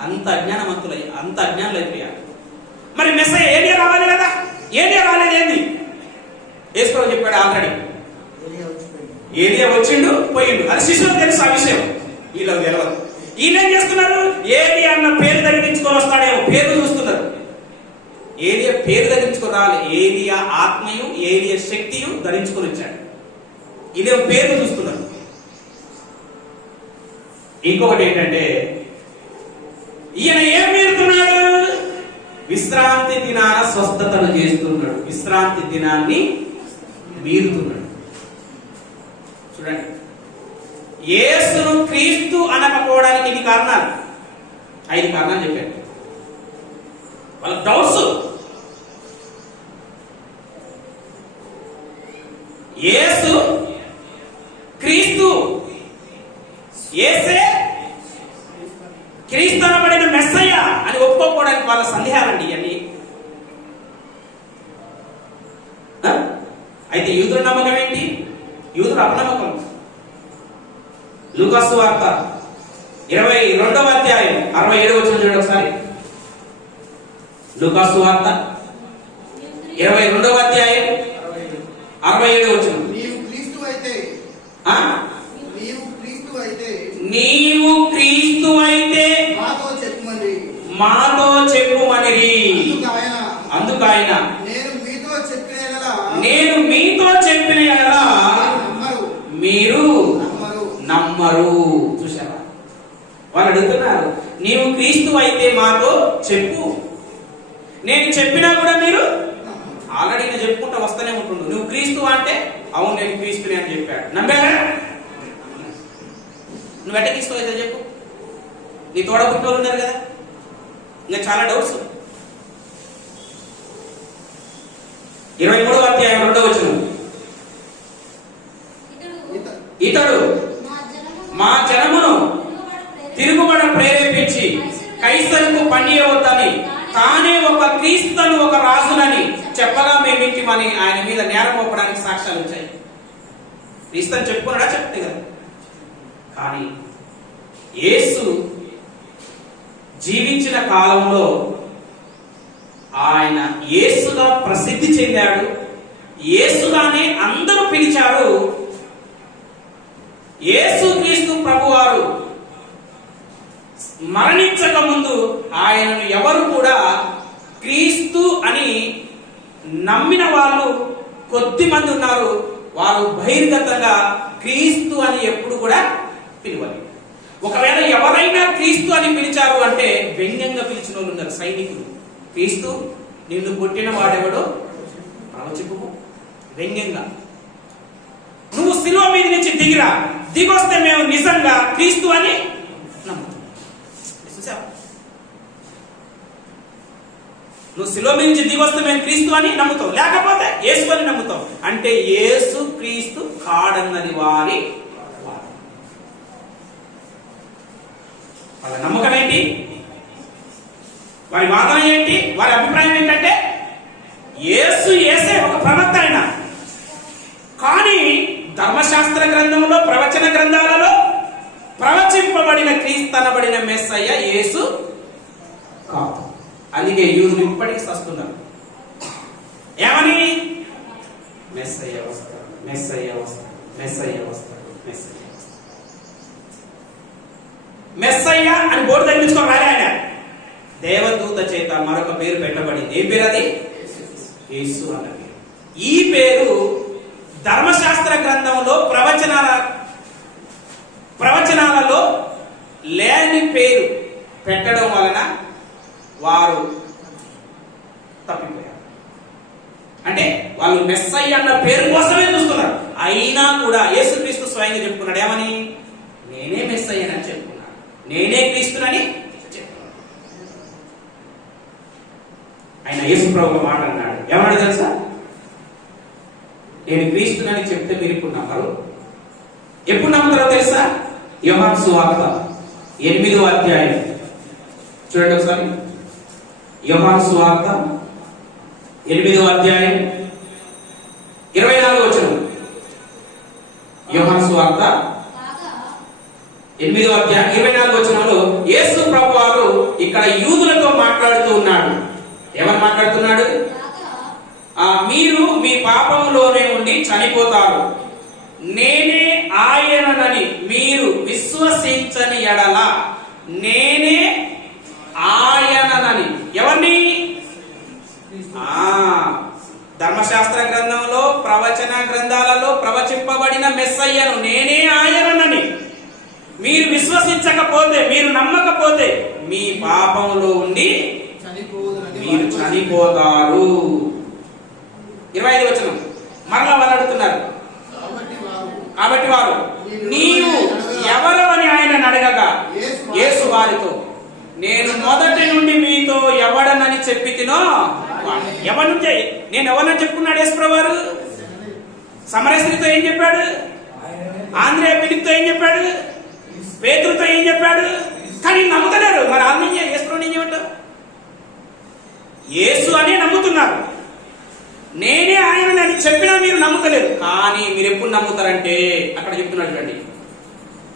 అంత అజ్ఞానులు అయిపోయారు. మరి మెస్సయ్య ఏలియా రావాలి కదా. ఏలియా రాలేదు. ఏంది? యేసుప్రభు చెప్పాడు ఆల్రెడీ. ఏలియా వచ్చిండు, పోయిండు. అది శిష్యులకు తెలుసు ఆ విషయం, వీళ్ళకి తెలియదు. వీళ్ళు ఏం చేస్తున్నారు? ఏలియా అన్న పేరు తగ్గించుకొని వస్తాడేమో, పేరు చూస్తున్నారు. ఏలియా పేరు ధరించుకొని రావాలి. ఏలియా ఆత్మయు ఏలియా శక్తియు ధరించుకొని వచ్చాడు. ఇదే పేరు చూస్తున్నారు. ఇంకొకటి ఏంటంటే, ఈయన ఏం మీరుతున్నాడు? విశ్రాంతి దినాన స్వస్థతను చేస్తున్నాడు. విశ్రాంతి దినాన్ని మీరుతున్నాడు. చూడండి, యేసును క్రీస్తు అనకపోవడానికి ఇన్ని కారణాలు, 5 కారణాలు చెప్పారు. వాళ్ళ డౌట్స్. యేసు క్రీస్తు, యేసే క్రీస్తు అనబడిన మెస్సయ్య అని ఒప్పుకోవడానికి వాళ్ళ సందేహాలండి ఇవన్నీ. అయితే యూదుల నమ్మకం ఏంటి? యూదుల అపనమ్మకం. లూకా సువార్త 22వ అధ్యాయం 67వ వచనం చూడండి ఒకసారి. లూకా సువార్త 22వ అధ్యాయం 67వ వచనం. నీవు క్రీస్తు అయితే మాతో చెప్పుమనిరి. అందుకాయన నేను మీతో చెప్పిన యెడల మీరు నమ్మరు. చూసావా? వాళ్ళు అడుగుతున్నారు, నీవు క్రీస్తు అయితే మాతో చెప్పు. నేను చెప్పినా కూడా మీరు ఆల్రెడీ నేను చెప్పుకుంటా వస్తూనే ఉంటుండు. నువ్వు క్రీస్తు అంటే అవును నేను క్రీస్తుని అని చెప్పాడు. నమ్మారా? నువ్వు ఎట్ట తీసుకోలేదు చెప్పు. నీ తోడ పుట్టినోళ్ళు ఉన్నారు కదా, ఇంకా చాలా డౌట్స్. 23వ అధ్యాయం 2వ వచనం, ఇతడు మా జనమును తిరుగుబడ ప్రేరేపించి కైసరుకు పని ఇవ్వద్దని తానే ఒక క్రీస్తును ఒక రాజునని చెప్పగా మేమింటిమని ఆయన మీద నేరం మోపడానికి సాక్ష్యాలు వచ్చాయి. క్రీస్తుని చెప్పుకున్నాడా? చెప్తే కదా. కానీ యేసు జీవించిన కాలంలో ఆయన యేసుగా ప్రసిద్ధి చెందాడు. యేసుగానే అందరూ పిలిచారు. యేసు క్రీస్తు ప్రభువారు మరణించక ముందు ఆయనను ఎవరు కూడా క్రీస్తు అని నమ్మిన వాళ్ళు కొద్ది మంది ఉన్నారు. వారు బహిర్గతంగా క్రీస్తు అని ఎప్పుడు కూడా పిలవలేదు. ఒకవేళ ఎవరైనా క్రీస్తు అని పిలిచారు అంటే వ్యంగ్యంగా పిలిచిన వాళ్ళు ఉన్నారు. సైనికులు, క్రీస్తు నిన్ను కొట్టిన వాడెవడో ప్రవచింపు, వ్యంగ్యంగా. నువ్వు శిలువ మీద నుంచి దిగిరా, దిగొస్తే మేము నిజంగా క్రీస్తు అని నమ్ముతాం. నువ్వు శిలువ మీద నుంచి దిగొస్తే మేము క్రీస్తు అని నమ్ముతాం, లేకపోతే యేసు అని నమ్ముతాం. అంటే యేసు క్రీస్తు కాడన్నది వారి వాళ్ళ నమ్మకం ఏంటి, వారి వాదన ఏంటి, వారి అభిప్రాయం ఏంటంటే యేసు యేసే ఒక ప్రవక్త అయినా. కానీ ధర్మశాస్త్ర గ్రంథంలో, ప్రవచన గ్రంథాలలో ప్రవచింపబడిన క్రీస్తనబడిన మెస్సయ్య యేసు కాదు. అందుకే యూదులు ఇప్పటికీ వస్తున్నారు ఏమని, మెస్సయ్య వస్తాడు, మెస్సయ్య వస్తాడు, మెస్సయ్య వస్తాడు, మెస్సయ్య వస్తాడు. మెస్సయ్య అని బోర్డు తగ్గించుకొని రాలే ఆయన. దేవదూత చేత మరొక పేరు పెట్టబడింది. ఏం పేరు అది? యేసు అన్న పేరు. ఈ పేరు ధర్మశాస్త్ర గ్రంథంలో ప్రవచనాలలో లేని పేరు పెట్టడం వలన వారు తప్పిపోయారు. అంటే వాళ్ళు మెస్సయ్య అన్న పేరు కోసమే చూస్తున్నారు. అయినా కూడా యేసుక్రీస్తు స్వయంగా చెప్పుకున్నాడు. ఏమని? నేనే మెస్సయ్యనని చెప్పుకున్నాడు, నేనే క్రీస్తునని చెప్పుకున్నాడు. ఆయన యేసు ప్రభు మాట అన్నాడు. ఏమన్నాడు తెలుసా? నేను క్రీస్తునని చెప్తే మీరు ఇప్పుడు నమ్మరు. ఎప్పుడు నమ్ముతారో తెలుసా? యోహాను సువార్త 8వ అధ్యాయం చూడండి ఒకసారి. యోహాను సువార్త 8వ అధ్యాయం 24వ వచనం. యోహాను సువార్త 8వ అధ్యాయం 24వ వచనంలో యేసు ప్రభువారు ఇక్కడ యూదులతో మాట్లాడుతూ ఉన్నాడు. ఏమని మాట్లాడుతున్నాడు? మీరు మీ పాపంలోనే ఉండి చనిపోతారు, నేనే ఆయననని మీరు విశ్వసించని ఎడల నేనే ఆయననని. ఎవరిని? ధర్మశాస్త్ర గ్రంథంలో, ప్రవచన గ్రంథాలలో ప్రవచింపబడిన మెస్సయ్యను నేనే ఆయననని మీరు విశ్వసించకపోతే, మీరు నమ్మకపోతే మీ పాపంలో ఉండి మీరు చనిపోతారు. 25వ వచనం మరలా వాళ్ళు అడుగుతున్నారు. కాబట్టి వారు నీవు ఎవరు అని ఆయన అడగగా యేసు వారితో నేను మొదటి నుండి మీతో ఎవడనని చెప్పి తినో. ఎవరి నుంచి నేను ఎవరని చెప్పుకున్నాడు యేసు ప్రభువారు? సమరయ స్త్రీతో ఏం చెప్పాడు? ఆంద్రేయ ఫిలిప్తో ఏం చెప్పాడు? పేతురుతో ఏం చెప్పాడు? కానీ నమ్ముతలేరు. మరి ఆమె యేసు ప్రభుని ఏం చెప్పారు? యేసు అనే నమ్ముతున్నారు. నేనే ఆయన అని చెప్పినా మీరు నమ్ముతలేరు. కానీ మీరు ఎప్పుడు నమ్ముతారంటే అక్కడ చెప్తున్నాడు చూడండి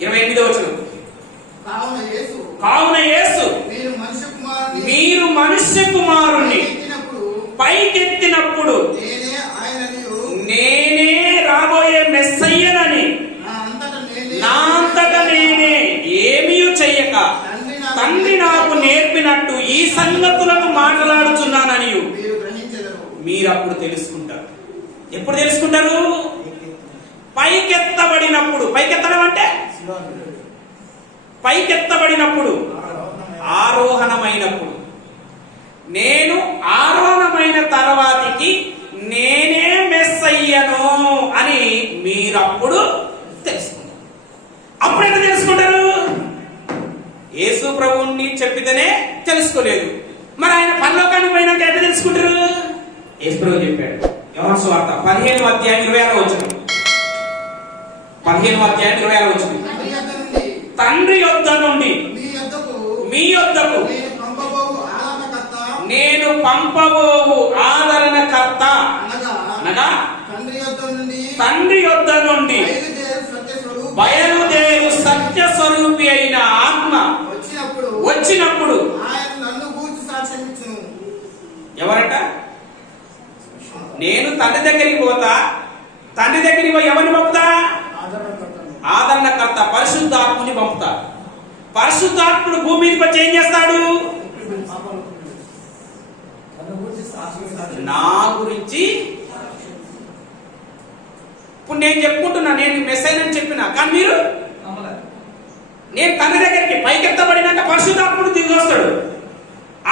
28వ వచనం. కావున యేసు మీరు మనుష్య కుమారుణ్ణి పైకెత్తినప్పుడు నేనే రాబోయే మెస్సయ్యనని నా అంతట నేనే ఏమీ చెయ్యక తండ్రి నాకు నేర్పినట్టు ఈ సంగతులను మాట్లాడుచున్నానని మీరు అప్పుడు తెలుసుకుంటారు. ఎప్పుడు తెలుసుకుంటారు? పైకెత్తబడినప్పుడు. పైకెత్తడం అంటే పైకెత్తబడినప్పుడు, ఆరోహణమైనప్పుడు. నేను ఆరోహణమైన తర్వాతికి నేనే మెస్సయ్య యేసయ్యను అని మీరప్పుడు తెలుసుకుంటారు. అప్పుడు ఎంత తెలుసుకుంటారు? యేసు ప్రభువుని చెప్పితేనే తెలుసుకోలేదు, మరి ఆయన పరలోకానికి పోయినాక ఎట్లా తెలుసుకుంటారు? యేసు ప్రభు చెప్పాడు, యోహాను సువార్త 15వ అధ్యాయం 26వ వచనం. 15వ అధ్యాయం 26వ వచనం. తండ్రి యొద్ద నుండి మీ యొద్దకు నేను పంపబోవు ఆదరణకర్త అనగా తండ్రి యొద్ద నుండి బయలుదేరు సత్య స్వరూపి అయిన ఆత్మ వచ్చినప్పుడు ఎవరట? నేను తండ్రి దగ్గరికి పోతా, తండ్రి దగ్గరికి పోయి ఎవరిని పంపుతా? ఆదరణకర్త పరిశుద్ధాత్ముని పంపుతా. పరిశుద్ధాత్ముడు భూమి మీదకి వచ్చి ఏం చేస్తాడు? నా గురించి. ఇప్పుడు నేను చెప్పుకుంటున్నా, నేను మెసేజ్ అని చెప్పినా, కానీ మీరు నేను తండ్రి దగ్గరికి పైకెత్తబడినాక పరిశుద్ధాత్ముడు దిగి వస్తాడు,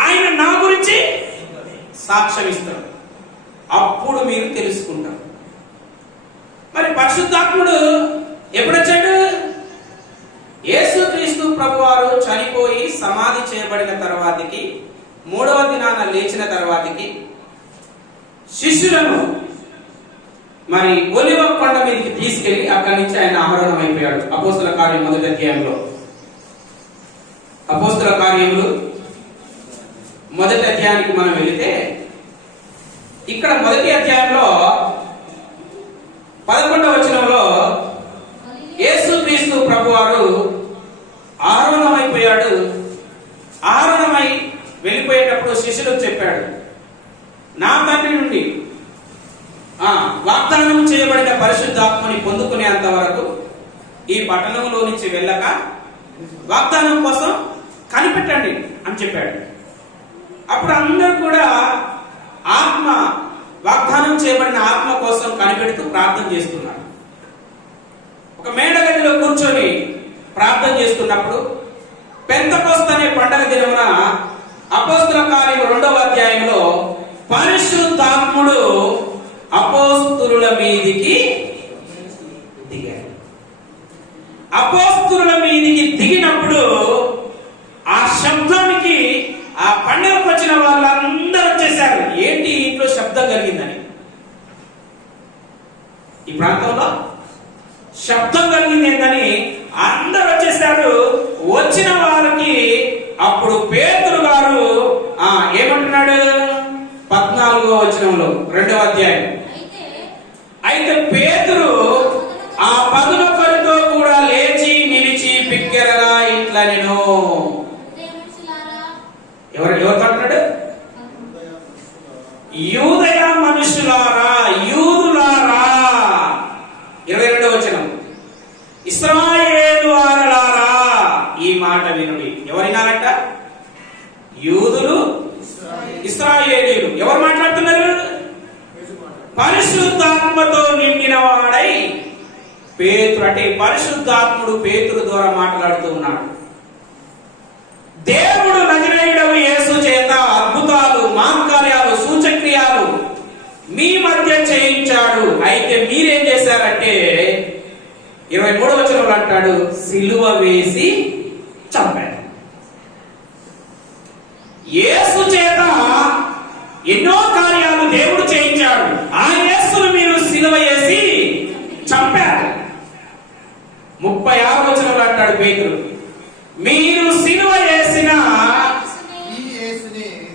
ఆయన నా గురించి సాక్ష్యం ఇస్తాడు. అప్పుడు మీరు తెలుసుకుంటారు. మరి పరిశుద్ధాత్ముడు ఎప్పుడొచ్చాడు? యేసుక్రీస్తు ప్రభువారు చనిపోయి సమాధి చేయబడిన తర్వాతకి, 3వ దినాన లేచిన తర్వాతకి శిష్యులను మరి ఒలివ కొండ మీదకి తీసుకెళ్లి అక్కడి నుంచి ఆయన ఆరోహణం అయిపోయాడు. అపోస్తుల కార్యం 1వ అధ్యాయంలో, అపోస్తుల కార్యములు 1వ అధ్యాయానికి మనం వెళితే, ఇక్కడ 1వ అధ్యాయంలో 11వ వచనంలో యేసుక్రీస్తు ప్రభువారు ఆరోహణం అయిపోయాడు. ఆరోహణమై వెళ్ళిపోయేటప్పుడు శిష్యులకు చెప్పాడు, నా తండ్రి నుండి వాగ్దానం చేయబడిన పరిశుద్ధాత్మని పొందుకునేంత వరకు ఈ పట్టణంలో నుంచి వెళ్ళక వాగ్దానం కోసం కనిపెట్టండి అని చెప్పాడు. అప్పుడు అందరూ కూడా ఆత్మ, వాగ్దానం చేయబడిన ఆత్మ కోసం కనిపెడుతూ ప్రార్థన చేస్తున్నారు. ఒక మేడగదిలో కూర్చొని ప్రార్థన చేస్తున్నప్పుడు పెంతెకోస్తు అనే పండగ దినమున అపోస్తుల కార్యం 2వ అధ్యాయంలో పరిశుద్ధాత్ముడు అపోస్తులుల మీదికి దిగాడు. అపోస్తులుల మీదికి దిగినప్పుడు ఆ శబ్దానికి ఆ పండుగకు వచ్చిన వాళ్ళందరూ వచ్చేసారు. ఏంటి ఇంట్లో శబ్దం కలిగిందని? ఈ ప్రాంతంలో శబ్దం కలిగింది ఏంటని అందరూ వచ్చేసారు. వచ్చిన వారికి అప్పుడు పేతురు గారు ఏమంటున్నాడు? 14వ వచనంలో 2వ అధ్యాయం. అయితే పేతురు ఆ 11తో కూడా లేచి నిలిచి బిగ్గరగా ఇట్లా నేను ఎవరు అంటున్నాడు? యూదయ మనుషులారా, యూదులారా. 22వ వచనం, ఇశ్రాయేలు వారలారా ఈ మాట వినుడి. ఎవరినారంట? యూదులు, ఇశ్రాయేలీయులు. ఎవరు మాట్లాడుతున్నారు? పరిశుద్ధాత్మతో నిండిన వాడై పేతురు, అంటే పరిశుద్ధాత్ముడు పేతురు ద్వారా మాట్లాడుతూ ఉన్నాడు. దేవుడు నజరేయుడగు యేసు చేత అద్భుతాలు, మహత్కార్యాలు, సూచక్రియాలు మీ మధ్య చేయించాడు. అయితే మీరేం చేశారంటే 23వ వచనంలో అంటాడు, సిలువ వేసి చంపాడు. యేసు చేత ఎన్నో కార్యాలు దేవుడు చేయించాడు, ఆ యేసును మీరు సిలువ వేసి చంపారు. 36వ వచనంలో అంటాడు పేతురు, మీరు సిలువ వేసిన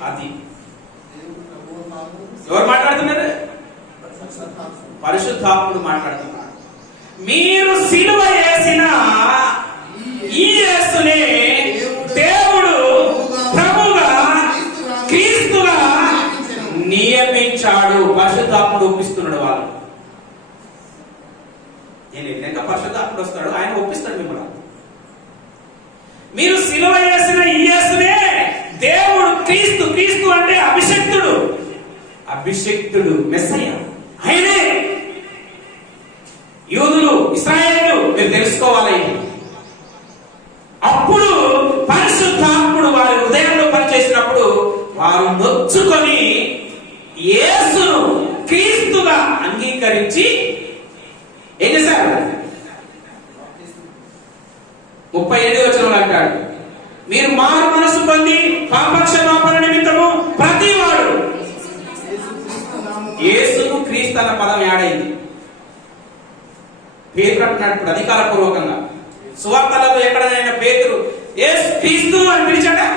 అది. ఎవరు మాట్లాడుతున్నారు? పరిశుద్ధాత్ముడు మాట్లాడుతున్నారు. మీరు సిలువ వేసిన ఈ యేసునే దేవుడు ప్రభుగా, క్రీస్తుగా నియమించాడు. పరిశుద్ధాత్ముడు ఒప్పిస్తున్నాడు వాళ్ళు. నేను ఎన్నక పరిశుద్ధాత్ముడు వస్తాడు, ఆయన ఒప్పిస్తాడు మిమ్మల్ని. మీరు సిలువ వేసిన ఈ యేసునే దేవుడు, క్రీస్తు. క్రీస్తు అంటే అభిషక్తుడు, అభిషక్తుడు, మెస్సయ్య ఆయనే. యూదులు, ఇశ్రాయేలు మీరు తెలుసుకోవాలి. అప్పుడు పరిశుద్ధాత్ముడు వారి హృదయంలో పనిచేసినప్పుడు వారు నొచ్చుకొని యేసును క్రీస్తుగా అంగీకరించి ఏం చేశారు? 37వ వచనంలో అంటాడు, మీరు మారు మనసు పొంది పాపక్షమాపణ నిమిత్తము ప్రతివాడు యేసుకు క్రీస్తు అన్న పదం యాడైంది. పేరు కట్టినాడు ఇప్పుడు అధికారపూర్వకంగా. సువార్తలలో ఎక్కడైనా పేతురు యేసు క్రీస్తు అని పిలిచాడా?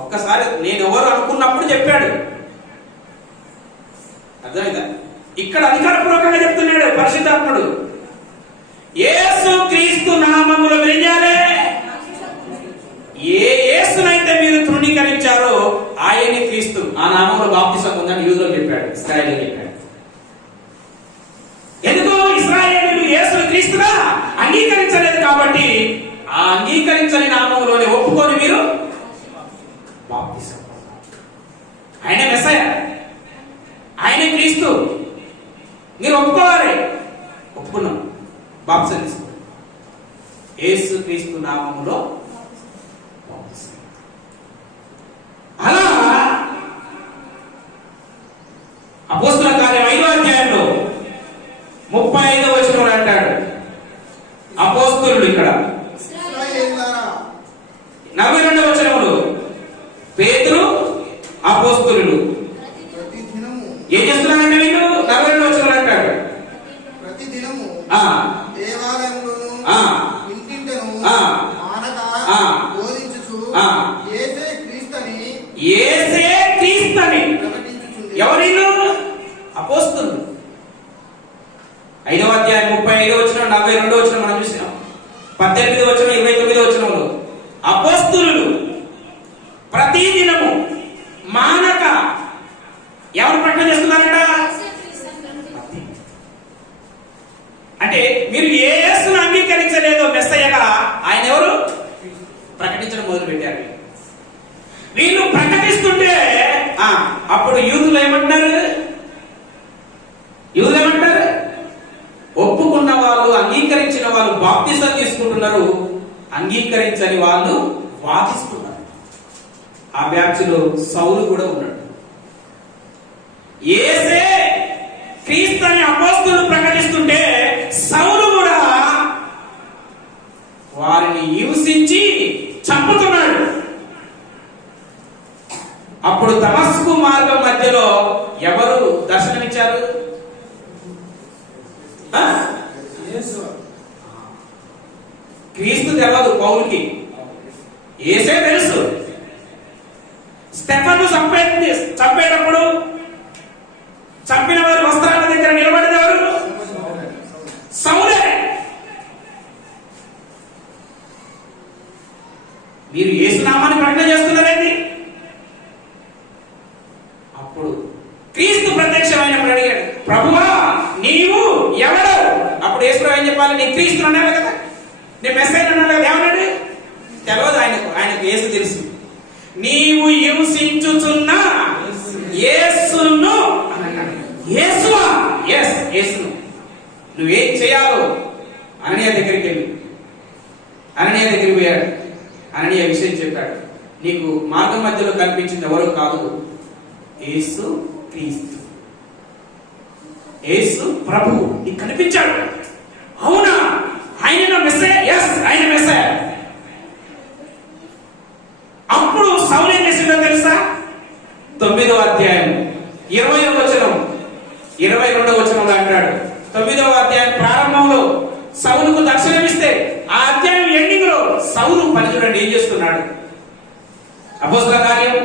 ఒక్కసారి నేను ఎవరు అనుకున్నప్పుడు చెప్పాడు. అర్థమైందా? ఇక్కడ అధికారపూర్వకంగా చెప్తున్నాడు పరిశుద్ధాత్ముడు. యేసు క్రీస్తు నామములో విరియాలే. ఏ యేసునైతే మీరు తృణీకరించారో ఆయనే క్రీస్తు, ఆ నామంలో బాప్తిసం ఉందని యూదులో చెప్పాడు, ఇశ్రాయేలులో చెప్పాడు. ఎందుకు? ఇశ్రాయేలు యేసును క్రీస్తుగా అంగీకరించలేదు కాబట్టి ఆ అంగీకరించని నామంలోనే ఒప్పుకొని మీరు బాప్తిసం. ఆయన మెస్సయ, ఆయనే క్రీస్తు, మీరు ఒప్పుకోవాలి. ఒప్పుకున్నాం, బాప్తిసం తీసుకోండి. యేసు క్రీస్తు నామములో బాప్తిసం. అలా అపోస్తల కార్యం 5వ అధ్యాయంలో 35వ వచనంలో అంటాడు అపోస్తలుడు. ఇక్కడ 42వ వచనంలో పేతురు అపోస్తలుడు ఏం చేస్తున్నారంటే వీళ్ళు 42వ వచనంలో అంటాడు ప్రతి దినము ఆ దేవాలయంలోను ఆ ఇంటింటను ఆ మానక ఆ బోధించుచు ఆ యేసే క్రీస్తుని ప్రకటించుచుంది. ఎవరిను? అపోస్తలుడు. 5వ అధ్యాయం 35వ వచనం 42వ వచనం మనం చూసినాం. 18వ వచనం 29వ వచనంలో అపోస్తలులు ప్రతి దినము మానక ఎవరు ప్రకటన చేస్తున్నారట? అంటే మీరు ఏ యేసును అంగీకరించలేదో మెస్సయ్యగా ఆయన ఎవరు ప్రకటించడం మొదలు పెట్టారు. వీళ్ళు ప్రకటిస్తుంటే అప్పుడు యూదులు ఏమంటారు? యూదులు ఏమంటారు? ఒప్పుకున్న వాళ్ళు, అంగీకరించిన వాళ్ళు బాప్తిసం తీసుకుంటున్నారు, అంగీకరించని వాళ్ళు వాదిస్తున్నారు. ఆ బ్యాచ్ లో సౌలు కూడా ఉన్నాడు. యేసే క్రీస్తు అని అపోస్తలులు ప్రకటిస్తుంటే సౌలు కూడా వారిని హింసించి చంపుతున్నాడు. అప్పుడు దమస్కు మార్గం మధ్యలో ఎవరు దర్శనమిచ్చారు? క్రీస్తు తెలియదు పౌలుకి, యేసే తెలుసు. స్టెఫను చంపేటప్పుడు చంపిన వారి వస్త్రాల దగ్గర నిలబడేది ఎవరు? సౌలే. మీరు యేసునామాన్ని ప్రకటన చేస్తున్నారేంటి? అప్పుడు క్రీస్తు ప్రత్యక్షమైనప్పుడు అడిగాడు, ప్రభువా నీవు ఎవడు? అప్పుడు యేసు ఏం చెప్పాలి? నీ క్రీస్తు అన్నాడు కదా, నీ మెస్సైన్ అన్నాడు కదా. ఏమన్నాడు? తెలియదు ఆయనకు. ఆయనకు యేసు తెలుసు. నీవు హింసించుచున్న యేసును అన్నాడు. యేసువా? ఎస్, యేసును. నువ్వేం చేయాలో అననీయ దగ్గరికి వెళ్ళి అననీయ దగ్గరికి పోయాడు. అననీయ విషయం చెప్పాడు. నీకు మార్గం మధ్యలో కనిపించింది ఎవరో కాదు, యేసు క్రీస్తు, యేసు ప్రభు నీకు కనిపించాడు. అవునా? ఆయన మెస్సయ్య? ఎస్, ఆయన మెస్సయ్య. అప్పుడు సౌలు ఏం చేసిందో తెలుసా? 9వ అధ్యాయం 20వ వచనం 22వ వచనంలో అంటాడు. 9వ అధ్యాయం ప్రారంభంలో సౌలుకు దర్శనమిస్తే ఆ అధ్యాయం ఎండింగ్ లో సౌలు పని చూడండి ఏం చేస్తున్నాడు. అపోస్తల కార్యం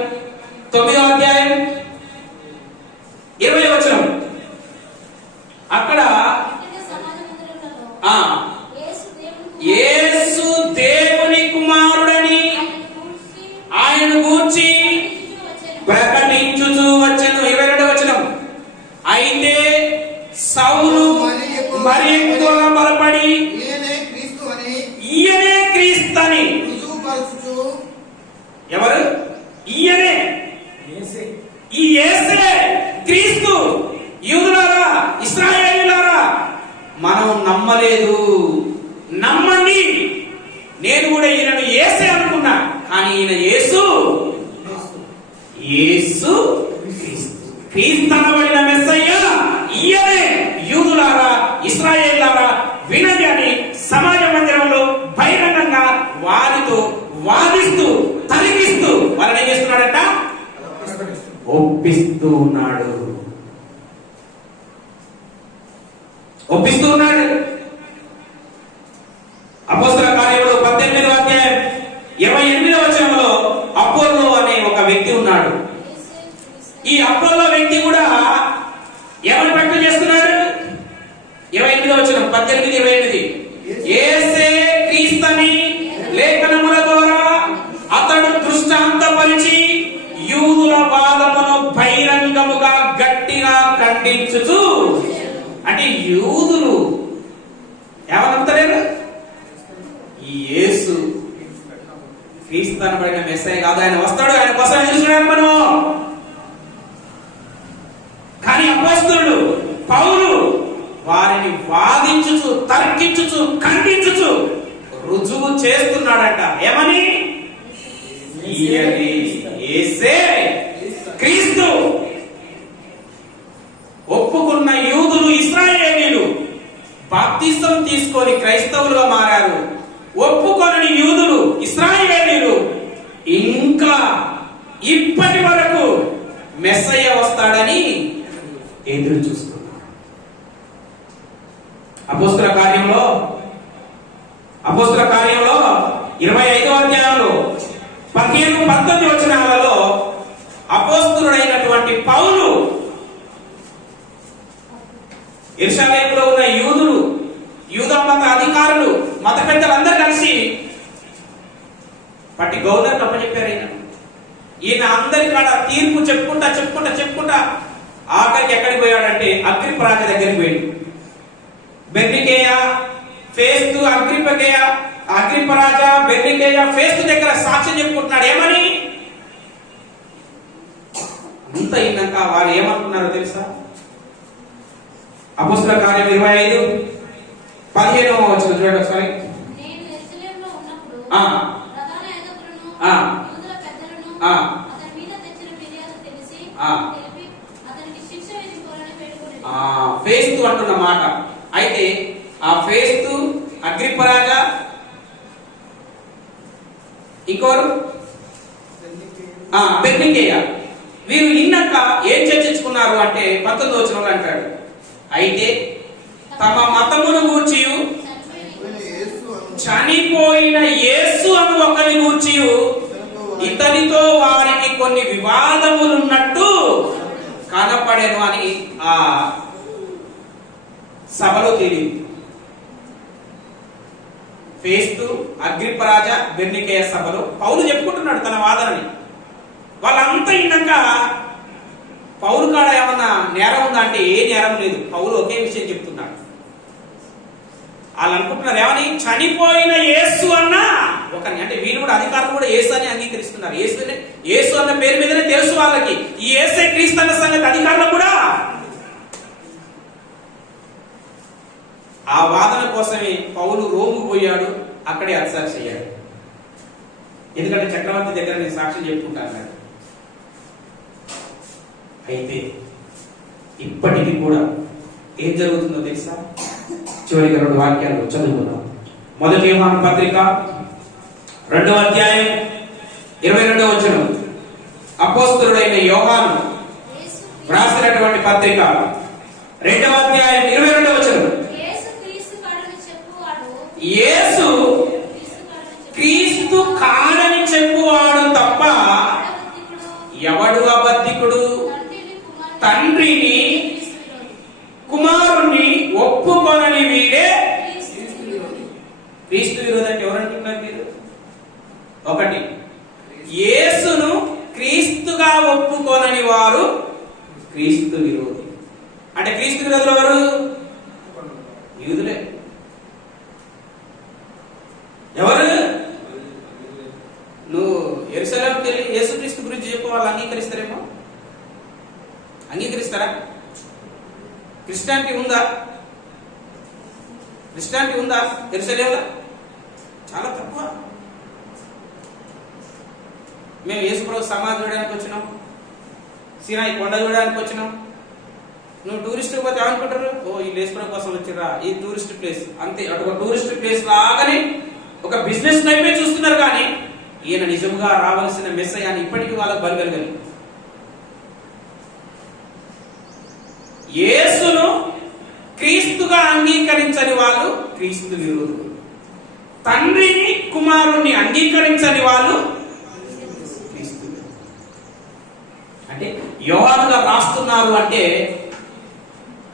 9వ అధ్యాయం 20వ వచనం. అక్కడ యేసు దేవుని కుమారుడని ఆయనను గూర్చి ప్రకటించుచూ వచ్చెను. 22వ వచనం. అయితే సౌలు మరి ఎక్కువగా బలపడి ఈయనే క్రీస్తు అని ఎవరు? ఈయనే, ఈ యేసే క్రీస్తు. యూదులారా, ఇశ్రాయేలీయులారా, మనం నమ్మలేదు, నమ్మండి. నేను కూడా ఈయనను యేసే అనుకున్నా, కానీ ఈయన యేసు క్రీస్తనబడిన మెస్సయ్య ఈయనే, యూదులారా ఇశ్రాయేలులారా వినండి అని సమాజ మందిరంలో బహిరంగంగా వారితో వాదిస్తూ తరిగిస్తూ వాళ్ళని ఏం చేస్తున్నాడట? ఒప్పిస్తూ ఉన్నాడు. అపోస్తలుల కార్యములు 18వ అధ్యాయం 28వ వచనంలో అపోల్లో అనే ఒక వ్యక్తి ఉన్నాడు. ఈ అపోల్లో వ్యక్తి కూడా ఎవరు ప్రకటన చేస్తున్నాడు? 28వ వచనం 18:28 యేసే క్రీస్తుని లేఖనముల ద్వారా అతడు దృష్టాంతపరిచి యూదుల వాదమును బహిరంగముగా గట్టిగా ఖండించుచు, అంటే యూదులు ఏమనుకుంటారు? ఈ యేసు క్రీస్తు అనబడిన మెస్సయ్య కాదు, ఆయన వస్తాడు, ఆయన కోసం ఎదురుచూడాలి మనం. కానీ అపోస్తలుడు పౌలు వారిని వాదించుచు తర్కించుచు ఖండించుచు రుజువు చేస్తున్నాడట. ఏమని? యేసే క్రీస్తు. ఒప్పుకున్న యూదులు ఇశ్రాయేలీయులు బాప్తిసం తీసుకొని క్రైస్తవులుగా మారారు. ఒప్పుకొనని యూదులు ఇశ్రాయేలీయులు ఇంకా ఇప్పటి వరకు మెస్సయ్య వస్తాడని ఎదురు చూస్తున్నారు. అపోస్తలుల కార్యంలో 25వ అధ్యాయంలో 15-19 వచనాలలో అపోస్తలుడైనటువంటి పౌలు యెరూషలేములో ఉన్న యూదులు, యూదా మత అధికారులు, మత పెద్దలందరూ కలిసి పట్టి గవర్నర్కి అప్పచెప్పారు. ఈయన అందరి కాడ తీర్పు చెప్పుకుంటా ఆఖరికి ఎక్కడికి పోయాడంటే అగ్రిప్ప రాజు దగ్గరికి పోయాడు. బెర్నికేయ, ఫేస్తు, అగ్రిప్ప రాజా, బెర్నికేయ, ఫేస్తు దగ్గర సాక్ష్యం చెప్పుకుంటున్నాడు. ఏమని? అంత అయినాక వారు ఏమనుకున్నారో తెలుసా? అపోస్తలుల కార్యం 25:15 వచనం చూడండి ఒకసారి. ఫేస్తు అంటున్న మాట. అయితే ఆ ఫేస్తు, అగ్రిప్ప రాజా, ఇంకోరు బెర్నికేయ, వీరు ఇన్నాక ఏం చర్చించుకున్నారు అంటే 19వ వచనంలో అంటాడు, అయితే తమ మతమును గూర్చి చనిపోయిన యేసు అను ఒకరిని గూర్చి ఇతనితో వారికి కొన్ని వివాదములున్నట్టు కనపడెను అని ఆ సభలో తేలింది. ఫేస్తు, అగ్రిప్ప రాజా, బెర్నికేయ సభలో పౌలు చెప్పుకుంటున్నాడు తన వాదనని. వాళ్ళంతా ఇన్నాక పౌలు కాడ ఏమన్నా నేరం ఉందా అంటే ఏ నేరం లేదు. పౌలు ఒకే విషయం చెప్తున్నాడు. వాళ్ళు అనుకుంటున్నారు ఏమని? చనిపోయిన యేసు అన్న ఒకరిని, అంటే వీళ్ళు కూడా అధికారులు కూడా యేసు అని అంగీకరిస్తున్నారు. యేసు అన్న పేరు మీదనే తెలుసు వాళ్ళకి ఈ యేసే క్రీస్తు అన్న సంగతి. అధికారులు కూడా ఆ వాదన కోసమే పౌలు రోము పోయాడు, అక్కడే అత్సాక్షి అయ్యాడు. ఎందుకంటే చక్రవర్తి దగ్గర నేను సాక్ష్యం చెప్పుకుంటాను. అయితే ఇప్పటికీ కూడా ఏం జరుగుతుందో తెలుసా? చివరికి 2 వాక్యాలు చదువుకుందాం. 1 యోహాను పత్రిక 2వ అధ్యాయం 22వ వచనం. అపోస్తలుడైన యోహాను రాసినటువంటి పత్రిక 2వ అధ్యాయం 22వ వచనం. యేసు క్రీస్తు కాడని చెప్పువాడు తప్ప ఎవడు అబద్ధికుడు? తండ్రిని కుమారుణ్ణి ఒప్పుకొనని వీడే క్రీస్తు విరోధి. అంటే ఎవరంటున్నారు మీరు? ఒకటి, యేసును క్రీస్తుగా ఒప్పుకొనని వారు క్రీస్తు విరోధి. అంటే క్రీస్తు విరోధులు ఎవరు? యూదులే. ఎవరు? నువ్వు యెరూషలేముకి వెళ్ళి యేసుక్రీస్తు గురించి చెప్పు, వాళ్ళు అంగీకరిస్తారేమో? అంగీకరిస్తారా? క్రిస్టియానిటీ ఉందా యెరూషలేములో? చాలా తక్కువ. మేము యేసుప్రభు సమాధి చేయడానికి వచ్చినాం, సినాయి కొండ చూడడానికి వచ్చినావు. నువ్వు టూరిస్ట్ పోతే ఏమనుకుంటారు? ఓ ఈ లేసుకోవడం కోసం వచ్చిర్రా, ఈ టూరిస్ట్ ప్లేస్ అంతే. అటు ఒక టూరిస్ట్ ప్లేస్ లాగానే ఒక బిజినెస్ టైపే చూస్తున్నారు. కానీ ఈయన నిజంగా రావాల్సిన మెస్సయ్య అని ఇప్పటికీ వాళ్ళకు బలగలగలి. యేసును క్రీస్తుగా అంగీకరించని వాళ్ళు క్రీస్తు విరోధులు. తండ్రిని కుమారుణ్ణి అంగీకరించని వాళ్ళు క్రీస్తు. అంటే యోహానుగా రాస్తున్నారు అంటే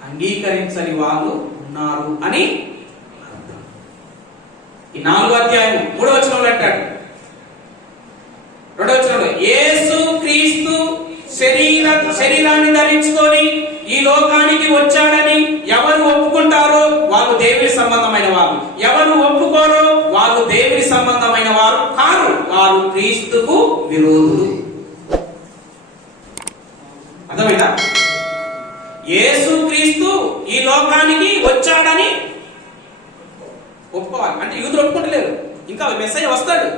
అంగీకరించని వాళ్ళు ఉన్నారు అని అర్థం. ఈ 4వ అధ్యాయం 3వ వచనంలో అంటాడు, 2వ వచనంలో యేసు క్రీస్తు శరీరాన్ని ధరించుకొని ఈ లోకానికి వచ్చాడని ఎవరు ఒప్పుకుంటారో వాళ్ళు దేవుని సంబంధమైన వారు, ఎవరు ఒప్పుకోరో వాళ్ళు దేవుని సంబంధమైన వారు కారు, వారు క్రీస్తుకు విరోధులు. అర్థమైందా? యేసు క్రీస్తు ఈ లోకానికి వచ్చాడని ఒప్పుకోవాలి. అంటే యూదులు ఒప్పుకుంటలేరు. ఇంకా మెస్సయ్య వస్తాడు.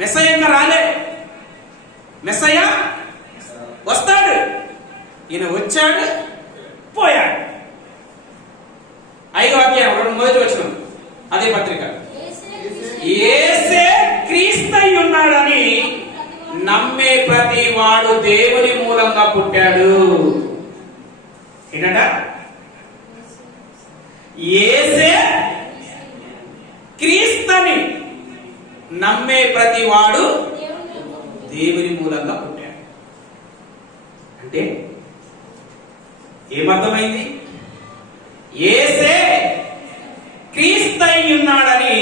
మెస్సయ్య ఇంకా రాలే. మెస్సయ్య వస్తాడు. ఈయన వచ్చాడు, పోయాడు. 5వ అధ్యాయం 1వ వచనం అదే పత్రిక. యేసే క్రీస్తై ఉన్నాడని నమ్మే ప్రతి వాడు దేవుని మూలంగా పుట్టాడు. ఏంటంట? యేసే క్రీస్తుని నమ్మే ప్రతి వాడు దేవుని మూలంగా పుట్టాడు. అంటే ఏమర్థమైంది? యేసే క్రీస్తై ఉన్నాడని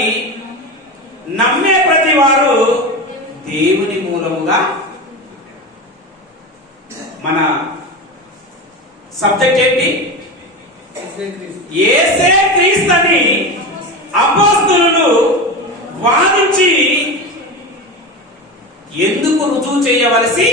నమ్మే ప్రతి వారు దేవుని మూలముగా. మన సబ్జెక్ట్ ఏంటి? యేసే క్రీస్తుని అపోస్తలులు వాదించి ఎందుకు రుజువు చేయవలసి